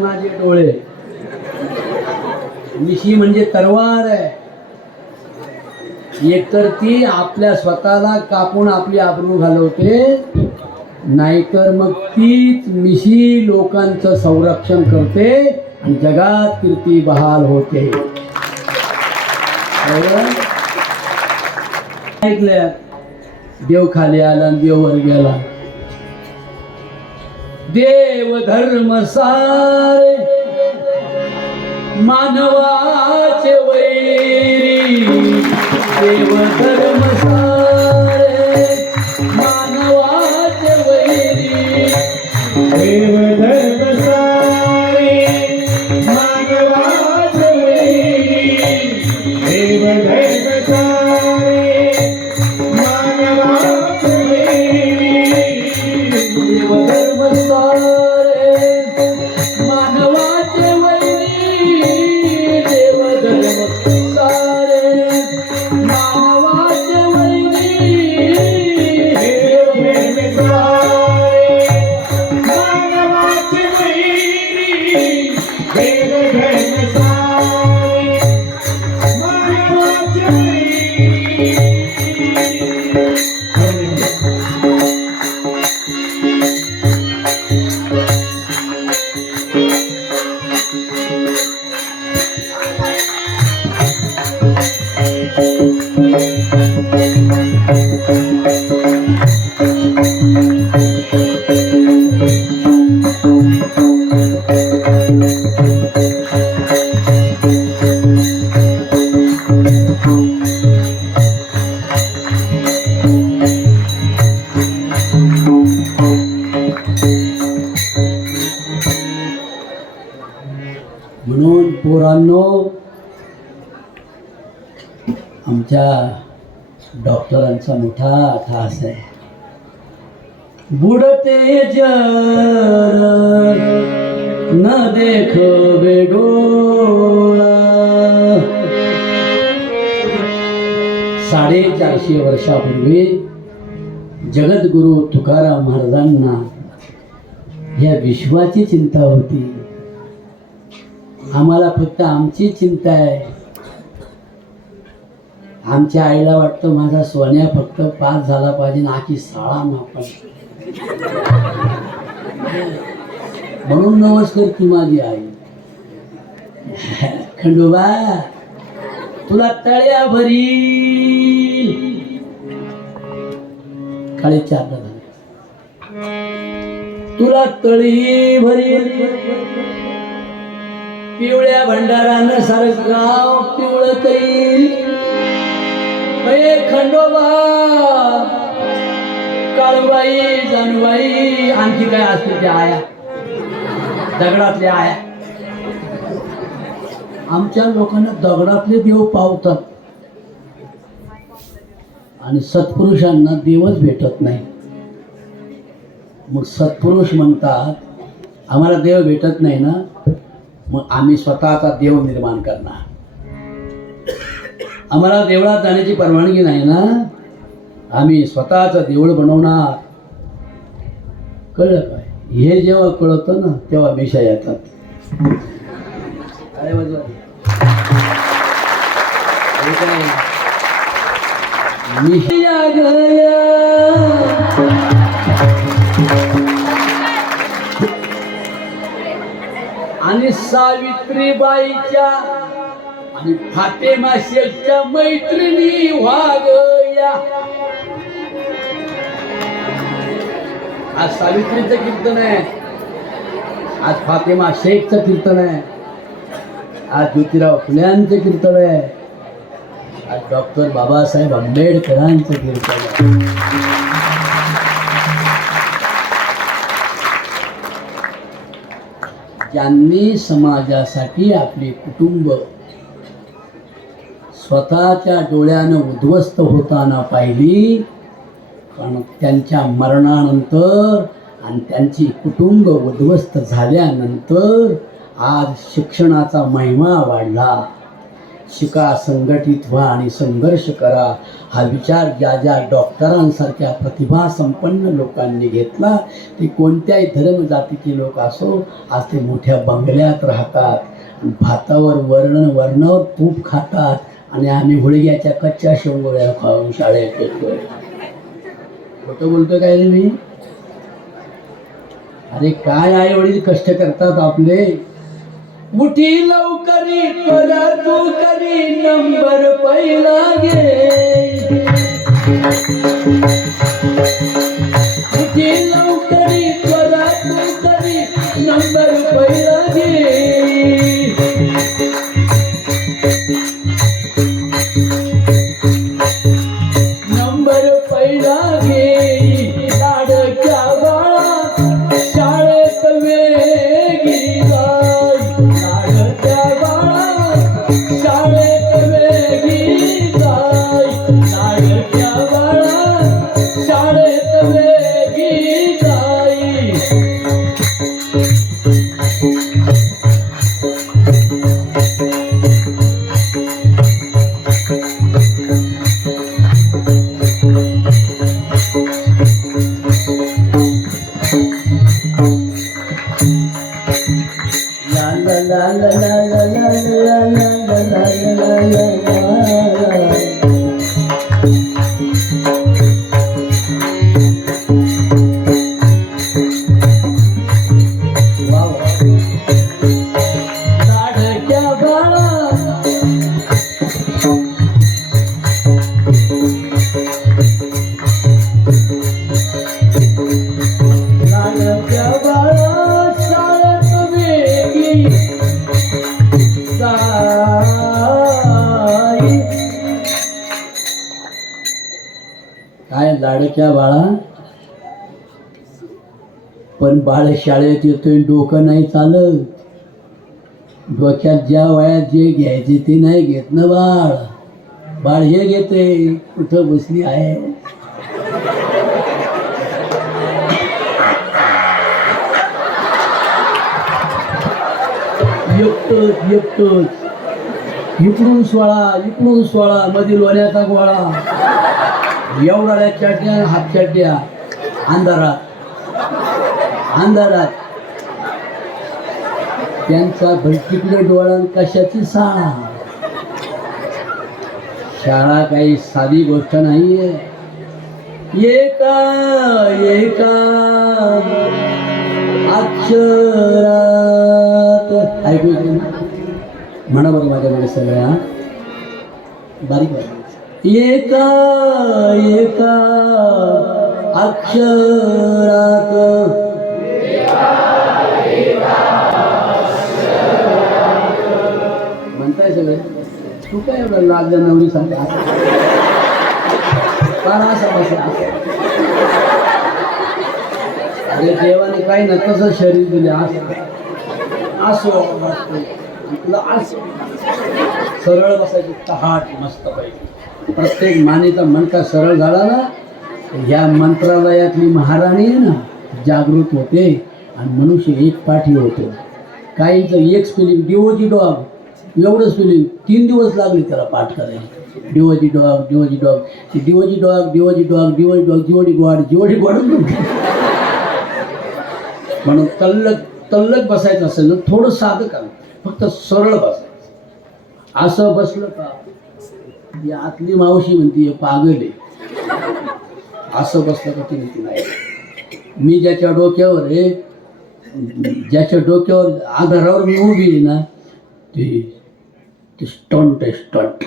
माझे डोळे मिशी म्हणजे तलवार आहे. एकतर ती आपल्या स्वतःला कापून आपली आबरू घालवते, नाहीतर मग तीच मिशी लोकांचं संरक्षण करते आणि जगात कीर्ती बहाल होते. ऐकल्या देव खाली आला आणि देव वर गेला. देव धर्म सारे मानवाचे वैरी, देव धर्म सारे मानवाचे वैरी, देव धर्म सारे मानवाचे वैरी, देव धर्म सारे मानवाचे वैरी, देव धर्म सारे मानवाचे वैरी, देव धर्म सारे मानवाचे आमच्या डॉक्टरांचा मोठा ठास आहे. बुडते जर न देख बेडोळा. 450 वर्षापूर्वी जगद्गुरु तुकाराम महाराजांना या विश्वाची चिंता होती. आम्हाला फक्त आमची चिंता आहे. आमच्या आईला वाटतं माझा सोन्या फक्त पास झाला पाहिजे ना की शाळा नापास. म्हणून नमस्कार की माझी आई. खंडोबा तुला तळ्या भरील. काळे 4 झाले. तुला तळी भरील. पिवळ्या भंडारानं सारं गाव पिवळं करील. खंडोबा काळूबाई जानूबाई आणखी काय असते त्या आया, दगडातल्या आया. आमच्या लोकांना दगडातले देव पावतात आणि सत्पुरुषांना देवच भेटत नाही. मग सत्पुरुष म्हणतात आम्हाला देव भेटत नाही ना, मग आम्ही स्वतःचा देव निर्माण करणार. आम्हाला देवळात जाण्याची परवानगी नाही ना, आम्ही स्वतःचं देऊळ बनवणार. कळलं काय? हे जेव्हा कळतं ना तेव्हा मिशा येतात. अरे मिशा गया आणि सावित्रीबाईच्या आणि फातेमा शेखच्या मैत्रिणी वागया. आज सावित्रीचं कीर्तन आहे, आज फातेमा शेखचं कीर्तन आहे, आज ज्योतिराव फुल्यांचं कीर्तन आहे, आज डॉक्टर बाबासाहेब आंबेडकरांचं कीर्तन आहे. ज्यांनी समाजासाठी आपले कुटुंब स्वतःच्या डोळ्यानं उद्ध्वस्त होताना पाहिली, पण त्यांच्या मरणानंतर आणि त्यांची कुटुंब उद्ध्वस्त झाल्यानंतर आज शिक्षणाचा महिमा वाढला. शिका, संघटित व्हा आणि संघर्ष करा हा विचार ज्या ज्या डॉक्टरांसारख्या प्रतिभासंपन्न लोकांनी घेतला, ते कोणत्याही धर्म जातीचे लोक असो, आज ते मोठ्या बंगल्यात राहतात, भातावर वरणावर तूप खातात आणि आम्ही हुळग्याच्या कच्च्या शेंगोळ्या खाऊन शाळेत येतोय. खोटं बोलतोय काय रे मी? अरे काय आई वडील कष्ट करतात आपले. उठी लवकरी करा तू करी नंबर पहिला घे. उठी लवकरी करा तू करी नंबर पहिला घे. नंबर पहिला घे. लाडक्या बाळा शाळेत वेगी जाय. लाडक्या बाळा शाळेत वेगी जाय. लाडक्या बाळा शाळेत वेगी जाय. काय लाडक्या बाळा, पण बाळ शाळेत येतोय डोकं नाही चालत. डोक्यात ज्या वयात जे घ्यायचे ते नाही घेत ना बाळ. बाळ हे घेते कुठं बसली आहे. एकटंच एकटंच इकडून सोळा मध्ये लोण्याचा गोळा, एवढ्या चड्ड्या हात चड्ड्या, अंधारात त्यांचा भटकीकडे डोळ्यात कशाची शाळा. शाळा काही साधी गोष्ट नाहीये. एका अक्षरात ऐकू म्हणा बरं माझ्याकडे सगळ्या बारीक बारीक. एका अक्षरात म्हणताय सगळे. तू काय एवढं लाजल्या नवरी सांगता अरे देवाने काही ना कसं शरीर दिले असो तुला असं सरळ बसायची तहाट मस्त पाहिजे. प्रत्येक मानेचा मनका सरळ झाला ना, ह्या मंत्रालयातली महाराणी आहे ना जागृत होते आणि मनुष्य एक पाठी होतो. काहींचं एक स्पेलिंग डिओजी डॉग एवढं स्पेलिंग 3 दिवस लागले त्याला पाठ करायला. D O G dog D O G dog D O G dog D O G dog D O G dog जीवडी गोड म्हणून तल्लक बसायचं असेल ना थोडं साधं काम, फक्त सरळ बसायचं. असं बसलं का या आतली मावशी म्हणते पागल आहे. असं बसलं का ती म्हणते नाही. मी ज्याच्या डोक्यावर आधारावर मी उभी आहे ना ते स्टंट आहे स्टंट.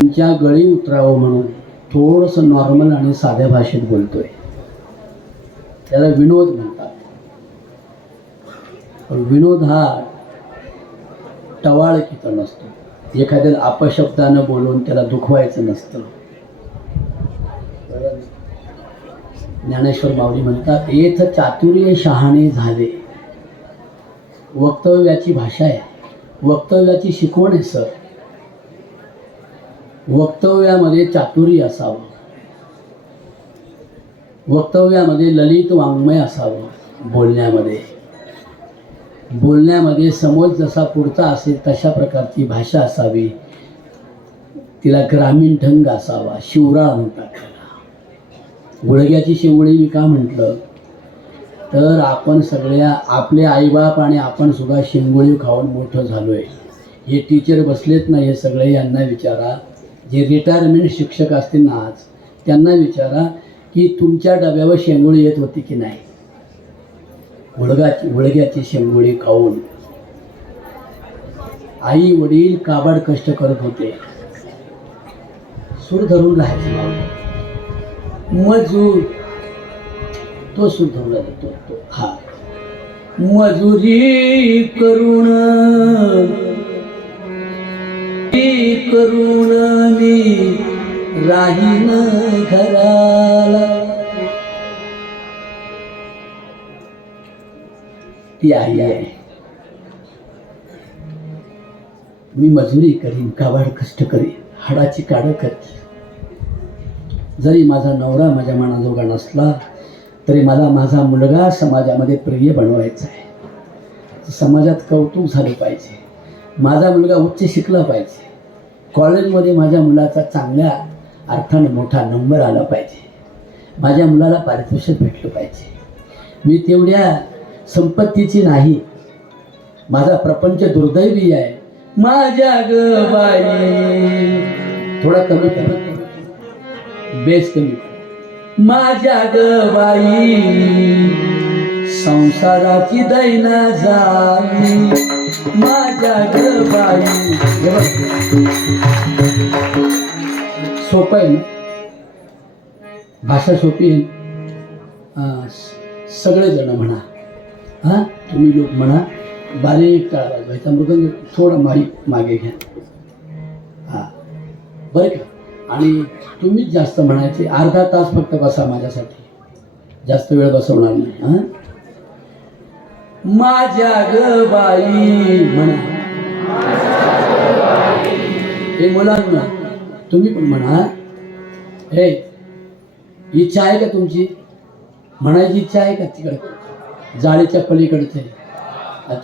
तुमच्या गळी उतरावं म्हणून थोडंसं नॉर्मल आणि साध्या भाषेत बोलतोय. त्याला विनोद म्हणतात. पण विनोद हा टवाळकीचा नसतो. एखाद्याला अपशब्दानं बोलून त्याला दुखवायचं नसतं. ज्ञानेश्वर माऊली म्हणतात एथ चातुर्य शहाणे झाले. वक्तव्याची भाषा आहे, वक्तव्याची शिकवण आहे सर. वक्तव्यामध्ये चातुर्य असावं, वक्तव्यामध्ये ललित वाङ्मय असावं. बोलण्यामध्ये समोर जसा पुढचा असेल तशा प्रकारची भाषा असावी. तिला ग्रामीण ढंग असावा. शिवराळ म्हणतात त्याला. गुळग्याची शेंगोळी मी का म्हटलं तर आपण सगळ्या आपले आईबाप आणि आपण सुद्धा शेंगोळी खाऊन मोठं झालो आहे. हे टीचर बसलेत ना हे सगळे, यांना विचारा. जे रिटायरमेंट शिक्षक असतील ना आज त्यांना विचारा की तुमच्या डब्यावर शेंगोळी येत होती की नाही. गुळग्याची शेंगोळी खाऊन आई वडील काबाड कष्ट करत होते. सूर धरून राहायचं. मजूर तो सूर धरून राहतो तो हा. मजुरी करून मी राहीन घराला. ती आई आहे. मी मजुरी करीन, काबाड कष्ट करीन, हाडाची काढ करते. जरी माझा नवरा माझ्या मनाजोगा नसला तरी मला माझा मुलगा समाजामध्ये प्रिय बनवायचा आहे. समाजात कौतुक झालं पाहिजे. माझा मुलगा उच्च शिकला पाहिजे. कॉलेजमध्ये माझ्या मुलाचा चांगल्या अर्थानं मोठा नंबर आला पाहिजे. माझ्या मुलाला पारितोषिक भेटलं पाहिजे. मी तेवढ्या संपत्तीची नाही. माझा प्रपंच दुर्दैवी आहे. माझ्या ग बाई थोडा कमी करा, बेस कमी. माझ्या ग बाई संसाराची दैना झाली. माझ्या ग बाई. सोपं आहे ना, भाषा सोपी आहे. सगळेजण म्हणा. हां तुम्ही लोक म्हणा. बारीक टाळा वाजवायचा. मृदंग थोडा मागे घ्या. हां बरं का. आणि तुम्हीच जास्त म्हणायचे. अर्धा तास फक्त बसा माझ्यासाठी, जास्त वेळ बसवणार नाही. हां माझ्या ग बाई म्हणा. हे मुलांना तुम्ही पण म्हणा. हे इच्छा आहे का तुमची? म्हणायची इच्छा आहे का? तिकडे जाळीच्या पलीकडचे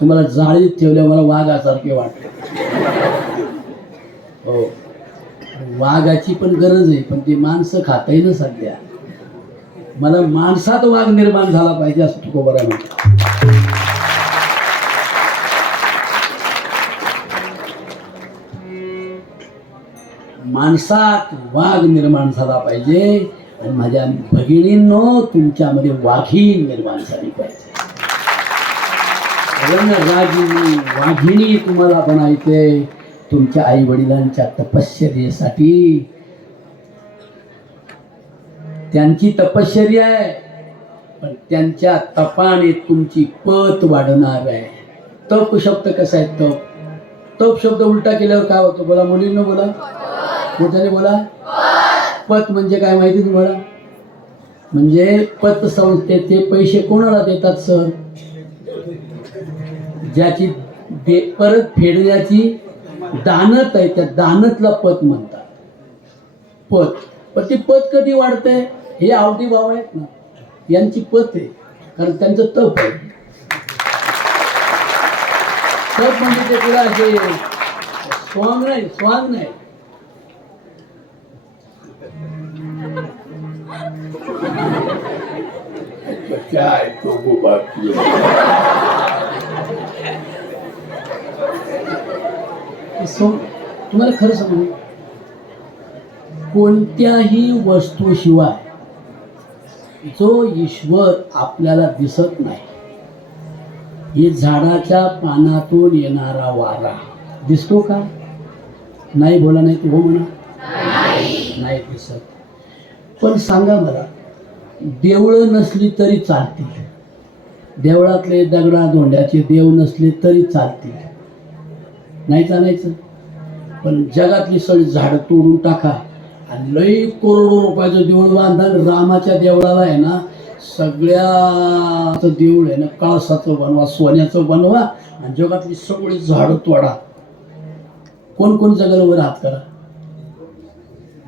तुम्हाला जाळीत ठेवल्या मला वाघासारखे वाटते. हो, वाघाची पण गरज आहे, पण ती माणसं खाता येईल सध्या. मला माणसात वाघ निर्माण झाला पाहिजे असं तुकोबरा म्हणतो. माणसात वाघ निर्माण झाला पाहिजे आणि माझ्या भगिनींनो तुमच्यामध्ये वाघीण निर्माण झाली पाहिजे. रागिनी वाघिणी तुम्हाला बनायचे. तुमच्या आई वडिलांच्या तपश्चर्येसाठी. त्यांची तपश्चर्या आहे, पण त्यांच्या तपाने तुमची पत वाढणार आहे. तप शब्द कसा आहे? तप तप शब्द उलटा केल्यावर काय होतं? बोला मुलींनो, बोला मोठ्याने बोला. पत म्हणजे काय माहिती तुम्हाला? म्हणजे पतसंस्थेचे पैसे कोणाला देतात सर? ज्याची परत फेडण्याची दानत आहे, त्या दानतला पत म्हणतात. पत. पण ती पत कधी वाढते? हे आवटी भाव आहेत ना, यांची पत आहे, कारण त्यांचं तप आहे. तप म्हणजे ते तुला असे स्वांग नाही, स्वांग नाही. तुम्हाला खरं सांगू, कोणत्याही वस्तूशिवाय जो ईश्वर आपल्याला दिसत नाही, ही झाडाच्या पानातून येणारा वारा दिसतो का? नाही. बोला नाही तर हो म्हणा. नाही दिसत. पण सांगा मला, देवळं नसली तरी चालतील, देवळातले दगडा धोंड्याचे देव नसले तरी चालतील, नाही चालायचं. पण जगातली सगळी झाडं तोडून टाका आणि लई करोडो रुपयाचं देऊळ बांधा. रामाच्या देवळाला आहे ना, सगळ्याचं देऊळ आहे ना, काळसाचं बनवा, सोन्याचं बनवा आणि जगातली सगळी झाडं तोडा. कोण कोण जगाला वर हात करा.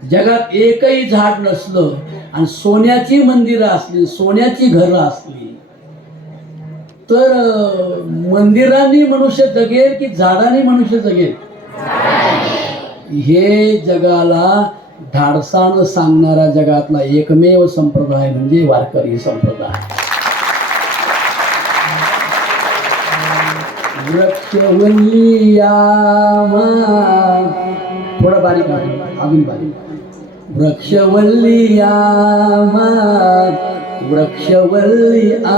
जगात एकही झाड नसलं आणि सोन्याची मंदिरं असली, सोन्याची घरं असली, तर मंदिरांनी मनुष्य जगेल की झाडांनी मनुष्य जगेल? हे जगाला धाडसानं सांगणारा जगातला एकमेव संप्रदाय म्हणजे वारकरी संप्रदाय. वृक्षवल्लिया, थोडा बारीक आहे, अजून बारीक. वृक्षवल्लिया, वृक्षवल्लिया,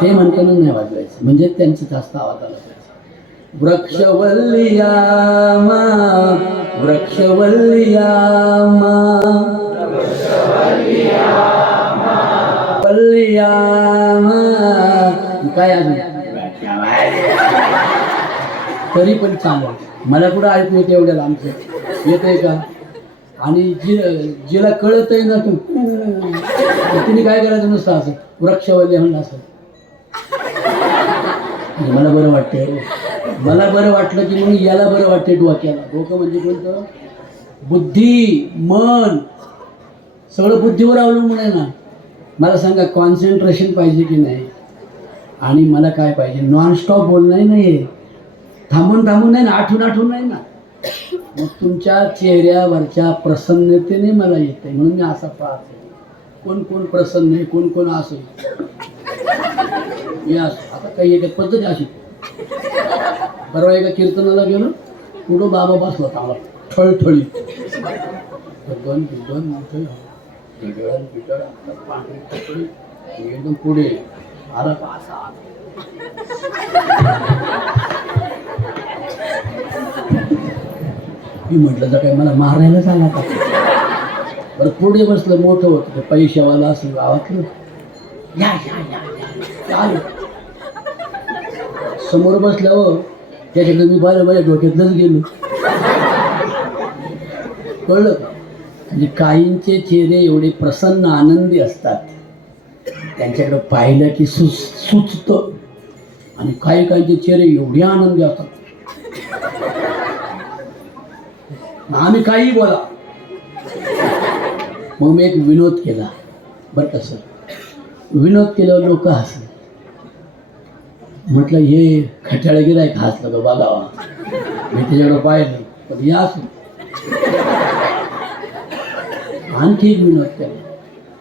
ते म्हणताना नाही वाजवायचं, म्हणजे त्यांचं जास्त आवाज आला पाहिजे. वृक्षवल्लिया, वृक्षवल्लिया, वल्लिया, काय अजून तरी पण चांगलं. मला कुठं ऐकू येते एवढ्या आमचं येत आहे का? आणि जिला कळत आहे ना, तिने काय करायचं नुसतं असं वृक्षवल्ली म्हणलं असं. मला बरं वाटते, मला बरं वाटलं की मग याला बरं वाटते. डोक्याला, डोकं म्हणजे कोणतं? बुद्धी, मन, सगळं बुद्धीवर अवलंबून आहे ना. मला सांगा, कॉन्सन्ट्रेशन पाहिजे की नाही? आणि मला काय पाहिजे? नॉनस्टॉप बोलणं नाही, थांबून थांबून नाही ना, आठवून आठवून नाही ना. मग तुमच्या चेहऱ्यावरच्या प्रसन्नतेने मला येते, म्हणून मी असा पाहतो. कोण कोण प्रसन्न आहे, कोण कोण असं. मी असं आता काही एक पद्धती अशी. परवा एका कीर्तनाला गेलो, कुठं बाबा बसला चांगला ठळठळी, गण बिगण मोठं बिगड बिगड पांढरी ठळी एकदम पुढे आला असा. मी म्हटलं तर काय मला मारायला झाला का? बरं पुढे बसलं, मोठं होतं ते पैशावाला असं गावातलं. या या या चालू समोर बसल्यावर त्याच्याकडे मी पाहिलं, माझ्या डोक्यातलंच गेलो. कळलं का? म्हणजे काहींचे चेहरे एवढे प्रसन्न आनंदी असतात, त्यांच्याकडे पाहिलं की सुचतं. आणि काहींचे चेहरे एवढे आनंदी असतात, आम्ही काही बोला. मग मी एक विनोद केला बरं का सर. विनोद केल्यावर लोक हसले. म्हटलं हे खट्याळ गिरायक हसलं का बघावा. मी त्याच्याकडे पाहिलं पण हे असं. आणखी एक विनोद केला,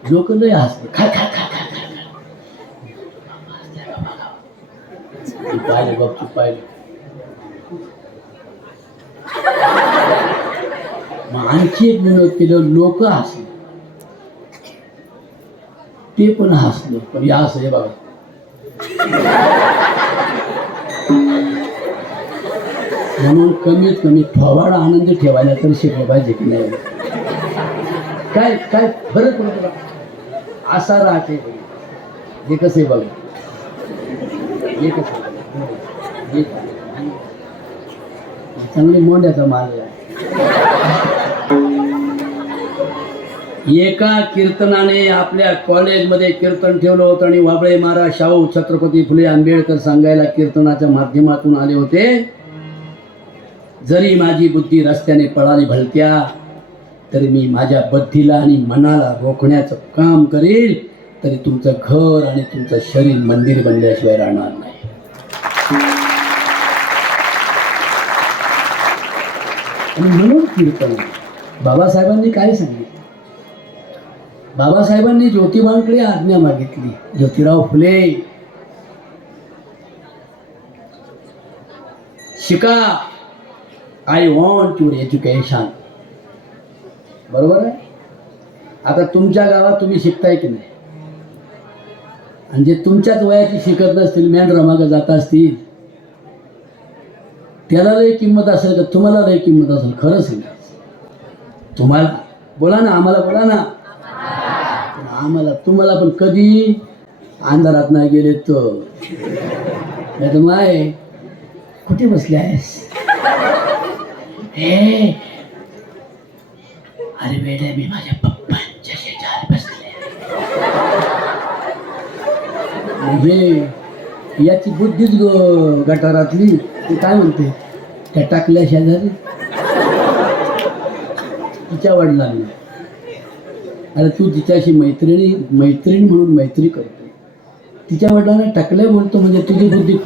लोक लय हसले. खा खा खा खा खा. पाहिलं गपचूप पाहिलं. मग आणखी एक विनोद केल्यावर लोक हसले, ते पण हसले. पण या असं हे बघा, म्हणून कमीत कमी थोबाड आनंद ठेवायला तर शिकलं पाहिजे की नाही. काय काय फरक पडतो असा राहते. हे कसं आहे बघा, हे कसं चांगली मोंड्याचा माल आहे. एका कीर्तनाने आपल्या कॉलेजमध्ये कीर्तन ठेवलं होतं आणि वाबळे महाराज शाहू छत्रपती फुले आंबेडकर सांगायला कीर्तनाच्या माध्यमातून आले होते. जरी माझी बुद्धी रस्त्याने पळाली भलत्या, तरी मी माझ्या बुद्धीला आणि मनाला रोखण्याचं काम करेल, तरी तुमचं घर आणि तुमचं शरीर मंदिर बनल्याशिवाय राहणार नाही. आणि म्हणून कीर्तन बाबासाहेबांनी काय सांगितलं. बाबासाहेबांनी ज्योतिबांकडे आज्ञा मागितली. ज्योतिराव फुले, शिका, आय वॉन्ट युअर एज्युकेशन. बरोबर आहे. आता तुमच्या गावात तुम्ही शिकताय की नाही, आणि जे तुमच्याच वयाची शिकत नसतील, मेंढरामागं जात असतील, त्याला लय किंमत असेल का तुम्हाला लय किंमत असेल. खरं सांगा तुम्हाला. बोला ना, आम्हाला बोला ना. आम्हाला तुम्हाला पण कधी अंधारात नाही गेले तर. नाही तर माय कुठे बसले आहेस. हे अरे बेटा, मी माझ्या पप्पांच्या शेजारी बसले. म्हणजे याची बुद्धीच गटारातली. ते काय म्हणते, त्या टाकल्या शेजारी तिच्या वडिलांना. अरे तू तिच्याशी मैत्रीण म्हणून मैत्री करतो, तिच्या वडिलांना टाकल्या बोलतो, म्हणजे तुझी बुद्धी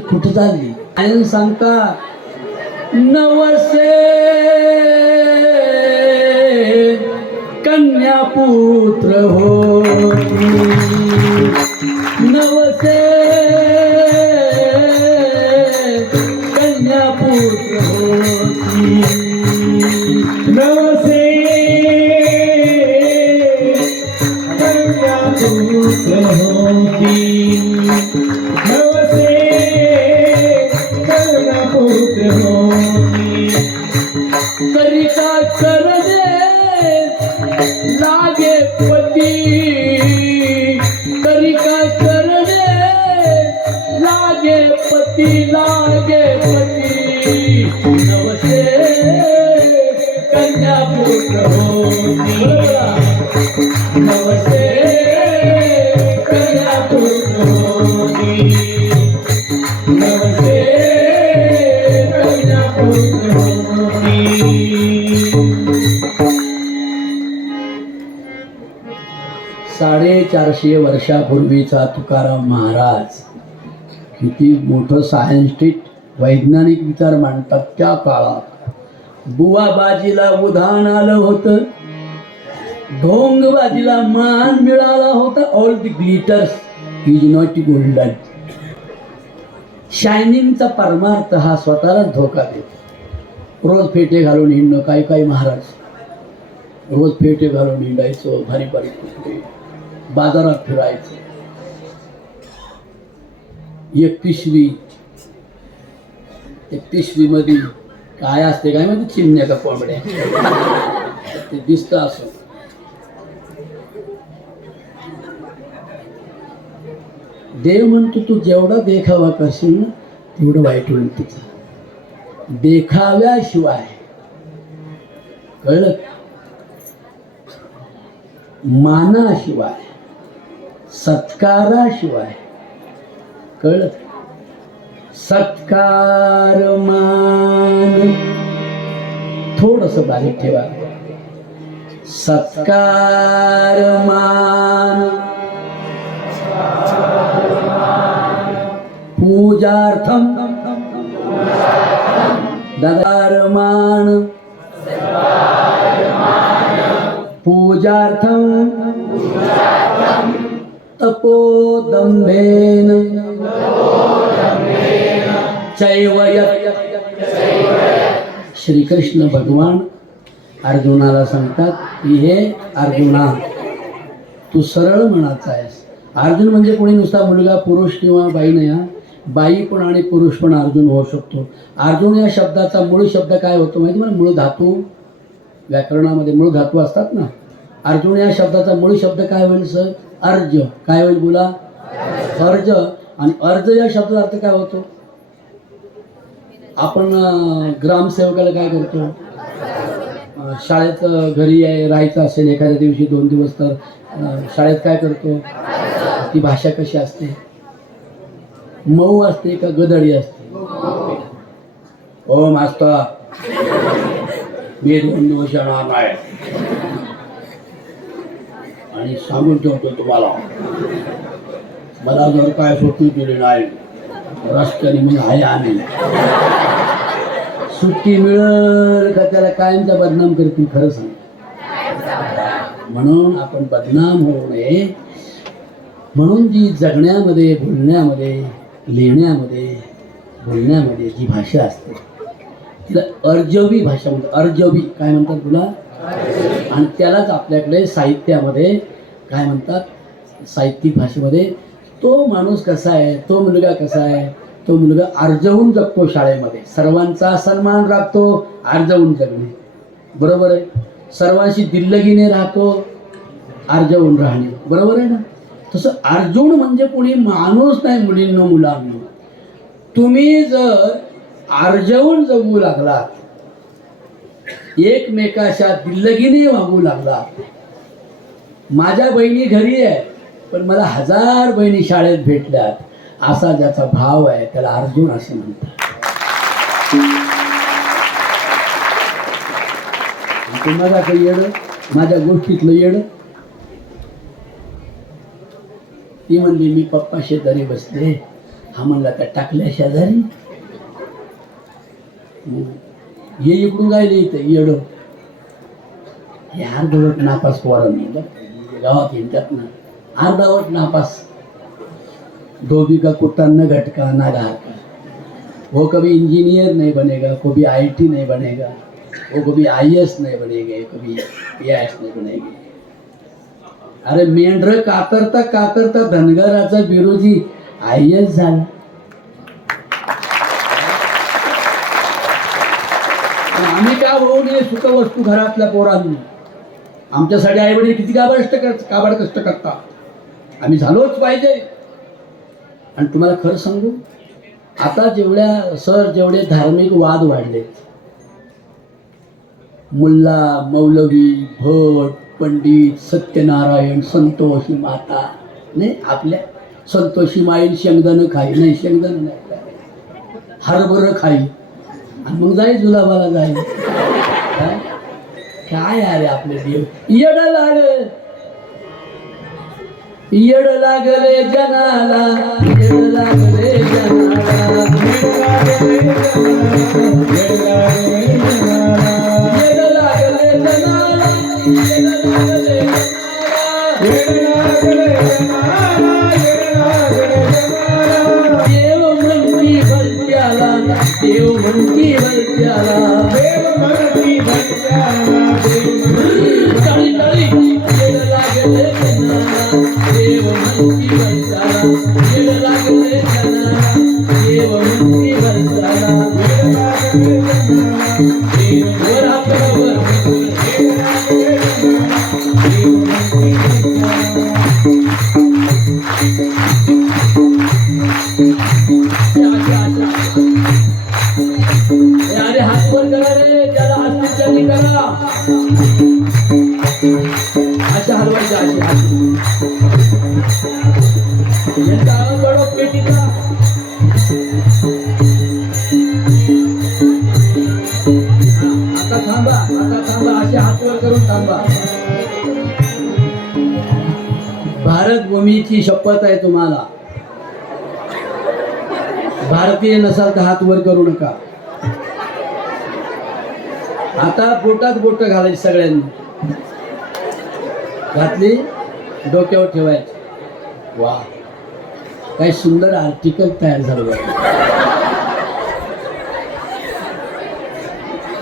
कुठे चालली. आणि सांगता नवसे कन्यापुत्र हो, नवसे कन्यापुत्र होती, नवसे कन्यापुत्र होती, नवसे कन्यापुत्र होती. तरी का करणे लागे पती, तरी का करणे लागे पती, लागे पती. नवसे कन्यापुत्र होती, नवसे कन्यापुत्र होती, नवसे कन्यापुत्र होती. 450 वर्षापूर्वीचा तुकाराम महाराज किती मोठं सायंटिस्ट, वैज्ञानिक विचार मांडतात. त्या काळात बुवाबाजीला उधाण आलं होतं, ढोंगबाजीला मान मिळाला होता. All the glitters is not golden. शायनिंगचा परमार्थ हा स्वतःलाच धोका देतो. रोज फेटे घालून हिंडणं. काही महाराज रोज फेटे घालून हिंडायचं, भारी भारी कपडे, बाजारात फिरायचं. एक पिशवी मध्ये काय असते काय माहिती, चिमण्या का कोंबड्या ते दिसतं असं. देव म्हणतो तू जेवढा देखावा करशील ना तेवढं वाईट होईल तुझं. देखाव्याशिवाय, कळलं, मानाशिवाय, सत्काराशिवाय, कळलं? सत्कार मान थोडस बारीक ठेवा. सत्कार मान पूजार्थम ददारमान पूजार्थम तपोदंभेन चैवयत्. श्रीकृष्ण भगवान अर्जुनाला सांगतात की हे अर्जुना, तू सरळ मनाचा आहेस. अर्जुन म्हणजे कोणी नुसता मुलगा, पुरुष किंवा बाई नाही. बाई पण आणि पुरुष पण अर्जुन होऊ शकतो. अर्जुन या शब्दाचा मूळ शब्द काय होतो माहिती मला? मूळ धातू. व्याकरणामध्ये मूळ धातू असतात ना. अर्जुन या शब्दाचा मूळ शब्द काय होईल सर? अर्ज. काय होईल बोला? अर्ज. आणि अर्ज या शब्दाचा अर्थ काय होतो? आपण ग्रामसेवकाला काय करतो? शाळेत घरी राहायचं असेल एखाद्या दिवशी 2 दिवस, तर शाळेत काय करतो? ती भाषा कशी असते? मऊ असते का गदडी असते? ओ मास्तर, मी 2 दिवस येणार नाही आणि सांगून ठेवतो तुम्हाला, मला जर काय सुट्टी दिली नाही रस्त्याने मग आहे आम्ही. सुट्टी मिळेल का त्याला कायमचा बदनाम करतील? खरं सांग. म्हणून आपण बदनाम होऊ नये म्हणून जी जगण्यामध्ये, बोलण्यामध्ये, लिहिण्यामध्ये जी भाषा असते तिला अर्जवी भाषा म्हणतात. अर्जवी काय म्हणतात तुला? आणि त्यालाच आपल्याकडे साहित्यामध्ये काय म्हणतात? साहित्यिक भाषेमध्ये तो माणूस कसा आहे, तो मुलगा कसा आहे, तो मुलगा अर्जवून जगतो. शाळेमध्ये सर्वांचा सन्मान राखतो, अर्जवून जगणे. बरोबर आहे? सर्वांशी दिल्लगीने राहतो, अर्जवून राहणे. बरोबर आहे ना? तसं अर्जुन म्हणजे कोणी माणूस नाही. मुलींनो, मुलांनो, तुम्ही जर अर्जवून जगू लागलात, एकमेकाच्या दिल्लगीने वागू लागलात. माझ्या बहिणी घरी आहे पण मला 1000 बहिणी शाळेत भेटल्यात, असा ज्याचा भाव आहे त्याला अर्जुन असे म्हणतात. तुम्हाला काही येड, माझ्या गोष्टीतलं येड. ती म्हणली मी पप्पा शेजारी बसले. हा म्हणला त्या टाकल्या शेजारी. हे इकडून काय लिहितं येड? हे अर्धवट नापास पोरं गावात येतात ना, अर्धवट नापास. धोबी का कुत्ता न घटका ना घार का. वो कभी इंजीनियर नहीं बनेगा, कभी IT नहीं बनेगा, वो कभी IAS नहीं बनेगा, कभी PIS नहीं बनेगा. अरे मेंढर कातरता कातरता धनगराचा बिरोजी IAS झाला. आम्ही काय होऊ नये सुख वस्तू घरातल्या पोरांनी. आमच्यासाठी आईवडील किती काबाड कष्ट करतात. आम्ही झालोच पाहिजे. आणि तुम्हाला खरं सांगू, आता जेवढे धार्मिक वाद वाढलेत, मुल्ला, मौलवी, भट, पंडित, सत्यनारायण, संतोषी माता नाही. आपल्या संतोषी माईल शेंगदाणं खाई नाही, शेंगदाणं नाही, हरभरं खाई आणि मग जाई जुलाबाला जाई. काय अरे आपले देव. येड लागले, येड लागले जनाला, येड लागले जनाला, येड लागले जनाला, देव म्हणती भरत्याला, देव म्हणती भरत्याला, देव म्हणती भरत्याला, तळी तळी येड लागले जनाला, देव म्हणती भरत्याला, येड लागले जनाला, देव म्हणती भरत्याला, वर आपल्यावर अरे हात वर करा रे, ज्याला असतील त्यांनी करा. अशा हलवायच्या. याचा गडप पेटीचा आता थांबा, आता थांबा, असे हात वर करून थांबा. भारत भूमीची शपथ आहे तुम्हाला. भारतीय नसाल तर हात वर करू नका. आता पोटात बोट घालायची सगळ्यांनी. घातली, डोक्यावर ठेवायची. वा, काही सुंदर आर्टिकल तयार झालं.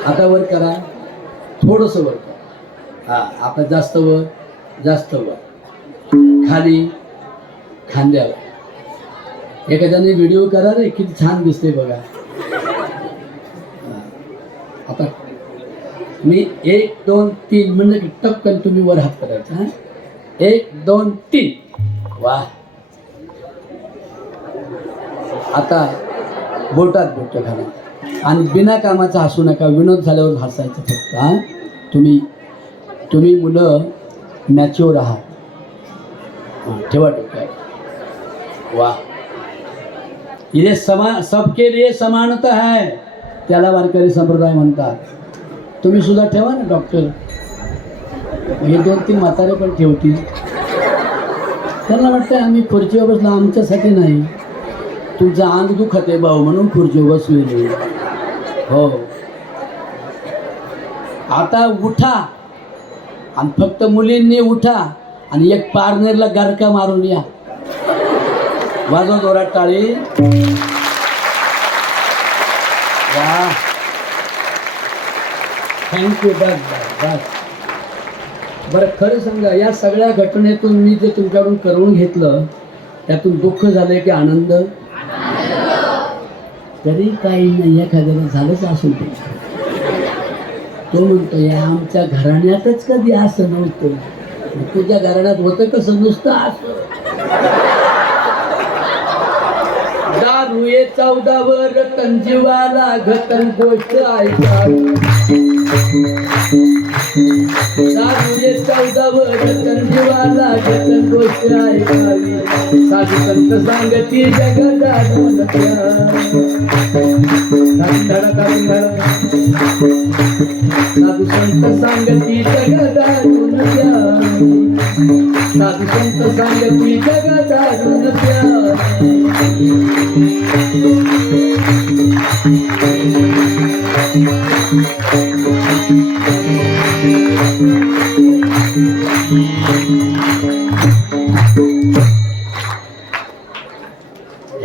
आता वर करा, थोडस वर करा. हा, आता जास्त वर, जास्त वर. खाली, खांद्यावर. एखाद्याने व्हिडिओ करा रे, किती छान दिसते बघा. आता मी 1 2 3 म्हणलं की टपकन तुम्ही वर हात करायचा. हा, 1 2 3. वा, आता बोटात बोट घाला आणि बिना कामाचा हसू नका. विनोद झाल्यावर हसायचं फक्त. हा, तुम्ही मुलं मॅच्युअर आहात. ठेवा डोक्यात. वा, ये सबके लिए समानता है, त्याला वारकरी संप्रदाय म्हणतात. तुम्ही सुद्धा ठेवा ना डॉक्टर. हे 2-3 म्हातारे पण ठेवतील. त्यांना वाटतं आम्ही खुर्चीवर बसलो, आमच्यासाठी नाही. तुमचं अंग दुखत आहे भाऊ म्हणून खुर्चीवर बसलेली. हो, आता उठा आणि फक्त मुलींनी उठा आणि एक पार्नरला गारका मारून या. वाजवा जोरात टाळी. वा, थँक्यू. बस बस बस. बरं, खरं सांगा, या सगळ्या घटनेतून मी जे तुमच्याकडून करून घेतलं त्यातून दुःख झालंय की आनंद? तरी काही नाही, एखाद्याला झालंच असेल ते. तो म्हणतो या आमच्या घराण्यातच कधी असं नव्हतं. तुझ्या घराण्यात होतं कसं नुसतं असं? दारूये 14 वर रतन जीवाला घटन गोष्ट ऐका. दारूये 14 वर रतन जीवाला घटन गोष्ट ऐकावी. साधू संत सांगती जगदाडून साधू संत सांगती जगदाडून साधू संत सांगती जगदाडून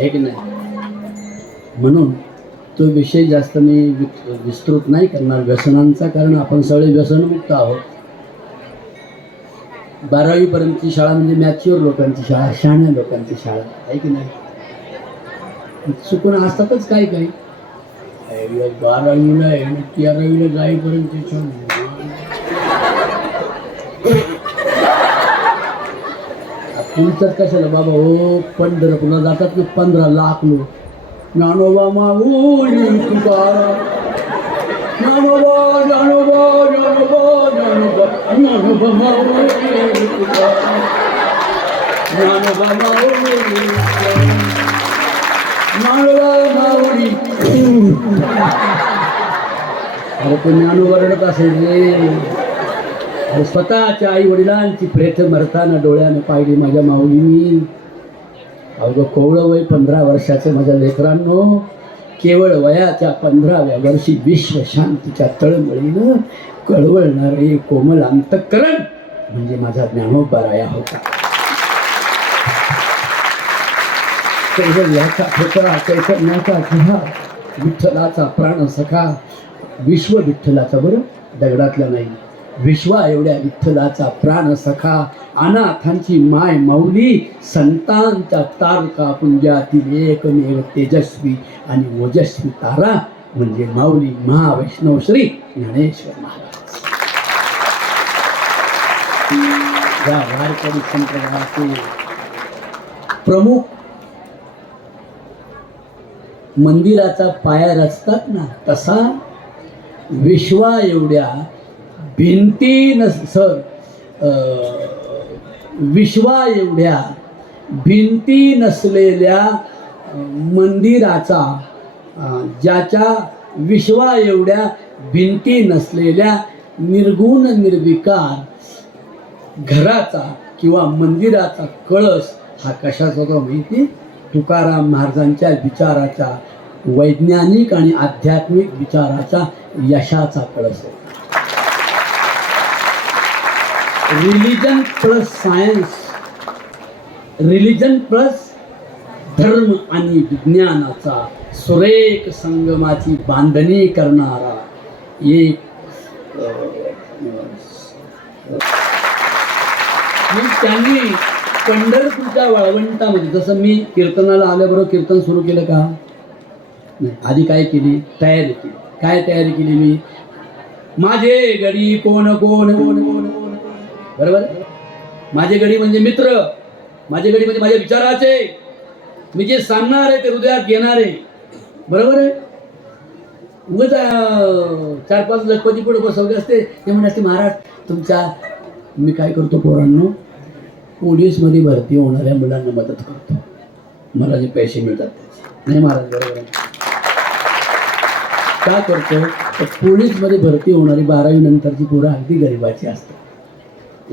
एक नाही. म्हणून तो विषय जास्त मी विस्तृत नाही करणार व्यसनांचा, कारण आपण सगळे व्यसनमुक्त आहोत. 12वी पर्यंतची शाळा म्हणजे मॅच्युअर लोकांची शाळा, शहाण्या लोकांची शाळा आहे की नाही. चुकून असतातच काही काही. 12वीला आहे, 13वीला जाईपर्यंत तुमचं कशाला बाबा. हो, पंढरपूरला जातात ना 15 लाख लोक. ज्ञानोबा माऊली तुकाराम, ज्ञानोबा ज्ञानोबा ज्ञानोबा ज्ञानोबा ज्ञानोबा माऊली तुकाराम, ज्ञानोबा माऊली ज्ञानोबा माऊली. अरे तो ज्ञानोबा रडत असेल रे. स्वतःच्या आई वडिलांची प्रेत मरताना डोळ्याने पाहिली माझ्या माऊलीनी. अवघं कोवळं वय 15 वर्षाचं माझ्या लेकरांनो. केवळ वयाच्या 15व्या वर्षी विश्व शांतीच्या तळमळीनं कळवळणारे कोमल अंतःकरण म्हणजे माझा ज्ञानोबा राया होता. कैवल्याचा ठोकरा, चैतन्याचा जिहा, विठ्ठलाचा प्राण सखा. विश्व विठ्ठलाचा, बरं, दगडातला नाही. विश्वा एवढ्या विठ्ठलाचा प्राण सखा, अनाथांची माय माऊली, संतांच्या तारका पुंजातील एकमेव तेजस्वी आणि ओजस्वी तारा म्हणजे माऊली महावैष्णव श्री ज्ञानेश्वर महाराज. या वारकरी संप्रदायाचे प्रमुख मंदिराचा पाया रचतात ना, तसा विश्वा एवढ्या भिंती विश्वा एवढ्या भिंती नसलेल्या मंदिराचा, ज्याच्या विश्वा एवढ्या भिंती नसलेल्या निर्गुण निर्विकार घराचा किंवा मंदिराचा कळस हा कशाचा होता माहिती? तुकाराम महाराजांच्या विचाराचा, वैज्ञानिक आणि आध्यात्मिक विचाराचा यशाचा कळस आहे. Religion plus science, religion plus धर्म आणि विज्ञानाचा सुरेख संगमाची बांधणी करणारा एक त्यांनी पंढरपूरच्या वाळवंटामध्ये, जसं मी कीर्तनाला आल्याबरोबर कीर्तन सुरू केलं का नाही, आधी काय केली? तयारी केली. काय तयारी केली मी? माझे गडी कोण कोण कोण कोण कोण, बरोबर? माझे गडी म्हणजे मित्र, माझे गडी म्हणजे माझ्या विचाराचे, मी जे सांगणार आहे ते हृदयात घेणार आहे, बरोबर आहे? उगाच 4-5 लखपती पुढे बसवले असते, ते म्हणत असते महाराज तुमच्या, मी काय करतो पोरांनो, पोलीसमध्ये भरती होणाऱ्या मुलांना मदत करतो, मला जे पैसे मिळतात त्याचे. नाही महाराज, बरोबर आहे. का करतो? तर पोलीसमध्ये भरती होणारी 12वी नंतरची पोरं अगदी गरिबाची असतात.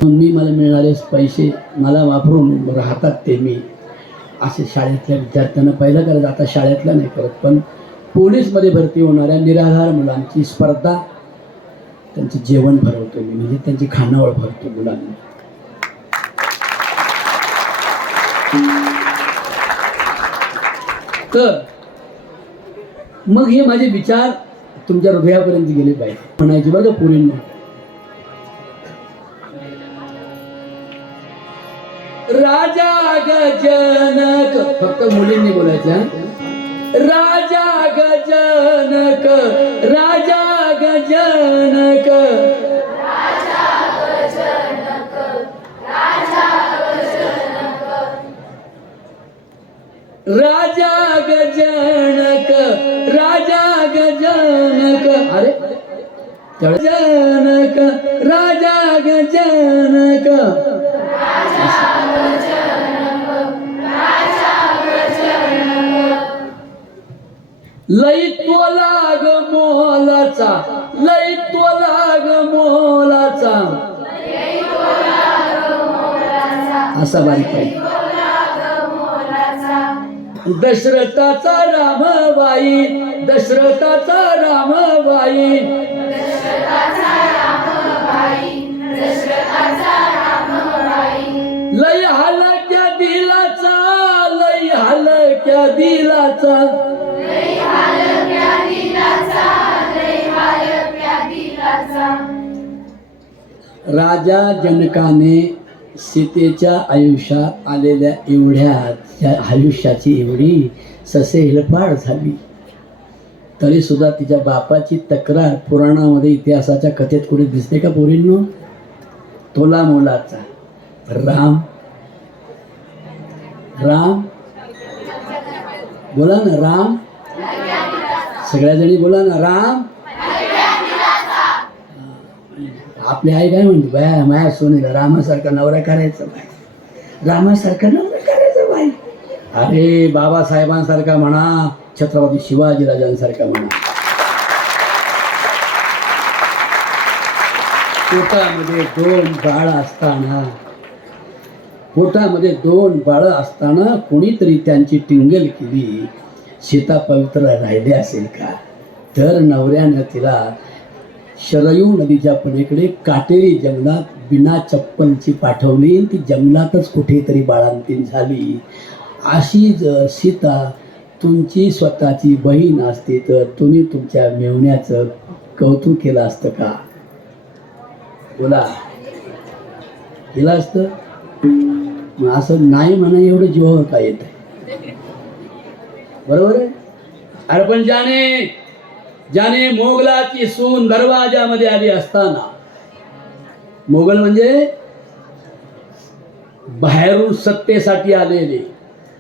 मी मला मिळणारे पैसे मला वापरून राहतात ते मी असे शाळेतल्या विद्यार्थ्यांना पहिलं करायचं, आता शाळेतला नाही करत, पण पोलीसमध्ये भरती होणाऱ्या निराधार मुलांची स्पर्धा, त्यांचं जेवण भरवतो मी, म्हणजे त्यांची खानावळ भरतो मुलांना. तर मग हे माझे विचार तुमच्या हृदयापर्यंत गेले पाहिजे. म्हणायची बघा पोरींना, राजा गजनक, फक्त मुलींनी बोलायचं, राजा गजनक, राजा गजनक, राजा गजनक, राजा गजनक, राजा गजनक, राजा गजनक, अरे गजनक, राजा गजनक, लई तो लाग मोलाचा, लई तो लाग मोलाचा, असा बारीक पाहिजे. दशरथाचा रामबाई, दशरथाचा रामबाई, लई हलक्या दिलाचा, लई हलक्या दिलाचा, राजा जनकाने सीतेच्या आयुष्यात आलेल्या एवढ्या आयुष्याची एवढी ससे हिलपाड झाली, तरी सुद्धा तिच्या बापाची तक्रार पुराणामध्ये, इतिहासाच्या कथेत कुठे दिसते का पोरींनो? तोला मोलाचा राम, राम बोला ना, राम, सगळ्या जणी बोला ना, राम. आपली आई काय म्हणते, बाया माया सोनीला रामासारखा नवरा करायचा बाई, रामासारखा नवरा करायचा बाई. अरे बाबासाहेबांसारखा म्हणा, छत्रपती शिवाजीराजांसारखा म्हणा. पोटामध्ये 2 बाळं असताना, पोटामध्ये 2 बाळं असताना कोणीतरी त्यांची टिंगल केली, सीता पवित्र राहिले असेल का? तर नवऱ्यानं तिला शरयू नदीच्या पलीकडे काटेरी जंगलात बिना चप्पलची पाठवली, ती जंगलातच कुठेतरी बाळंतीण झाली. अशी जर सीता तुमची स्वतःची बहीण असते तर तुम्ही तुमच्या मेवण्याचं कौतुक केलं असतं का? बोला, केलं असतं? मग असं नाही म्हणा, एवढं जीवावर काय येत आहे, बरोबर आहे? अरे पण ज्याने मोगलाची सून दरवाजामध्ये आली असताना, मोगल म्हणजे बाहेरून सत्तेसाठी आलेले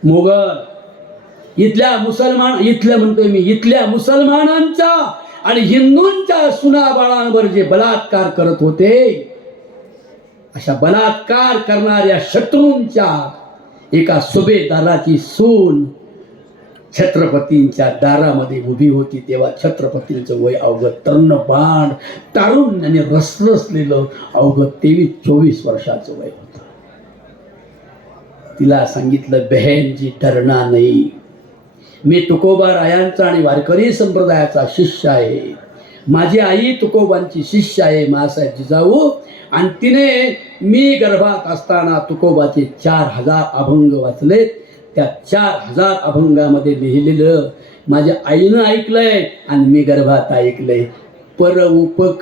मोगल, इथल्या म्हणतोय मी, इथल्या मुसलमानांच्या आणि हिंदूंच्या सुनाबाळांवर जे बलात्कार करत होते, अशा बलात्कार करणाऱ्या शत्रूंच्या एका सुभेदाराची सून छत्रपतींच्या दारामध्ये उभी होती तेव्हा छत्रपतींचं वय अवघं तरुणबाण तारुण्याने रसरसलेलं अवघं 23-24 वर्षाचं वय होतं. तिला सांगितलं, बहन जी डरना नाही, मी तुकोबा रायांचा आणि वारकरी संप्रदायाचा शिष्य आहे. माझी आई तुकोबांची शिष्य आहे मासाहेब जिजाऊ. आणि तिने मी गर्भात असताना तुकोबाचे 4000 अभंग वाचले. त्या 4000 अभंगामध्ये लिहिलेलं माझ्या आईनं ऐकलंय आणि मी गर्भात ऐकलंय. पर उपकार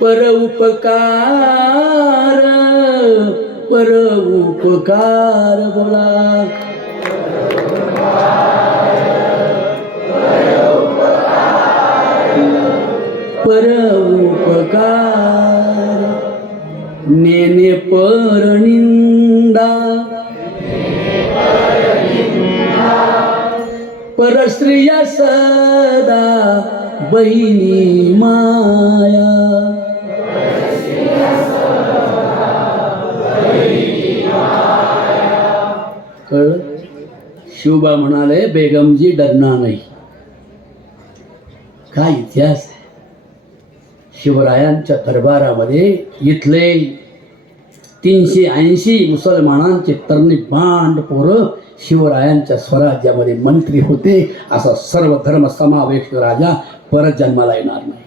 पर उपकार पर उपकार बोला. पर उपकार नेने पर निंदा परस्त्रिया सदा बहिणी माया. शिवबा म्हणाले, बेगमजी डरना नाही. काय इतिहास आहे. शिवरायांच्या दरबारामध्ये इथले 380 मुसलमानांचे तरणी बांड पोरं शिवरायांच्या स्वराज्यामध्ये मंत्री होते. असा सर्व धर्म समावेश राजा परत जन्माला येणार नाही.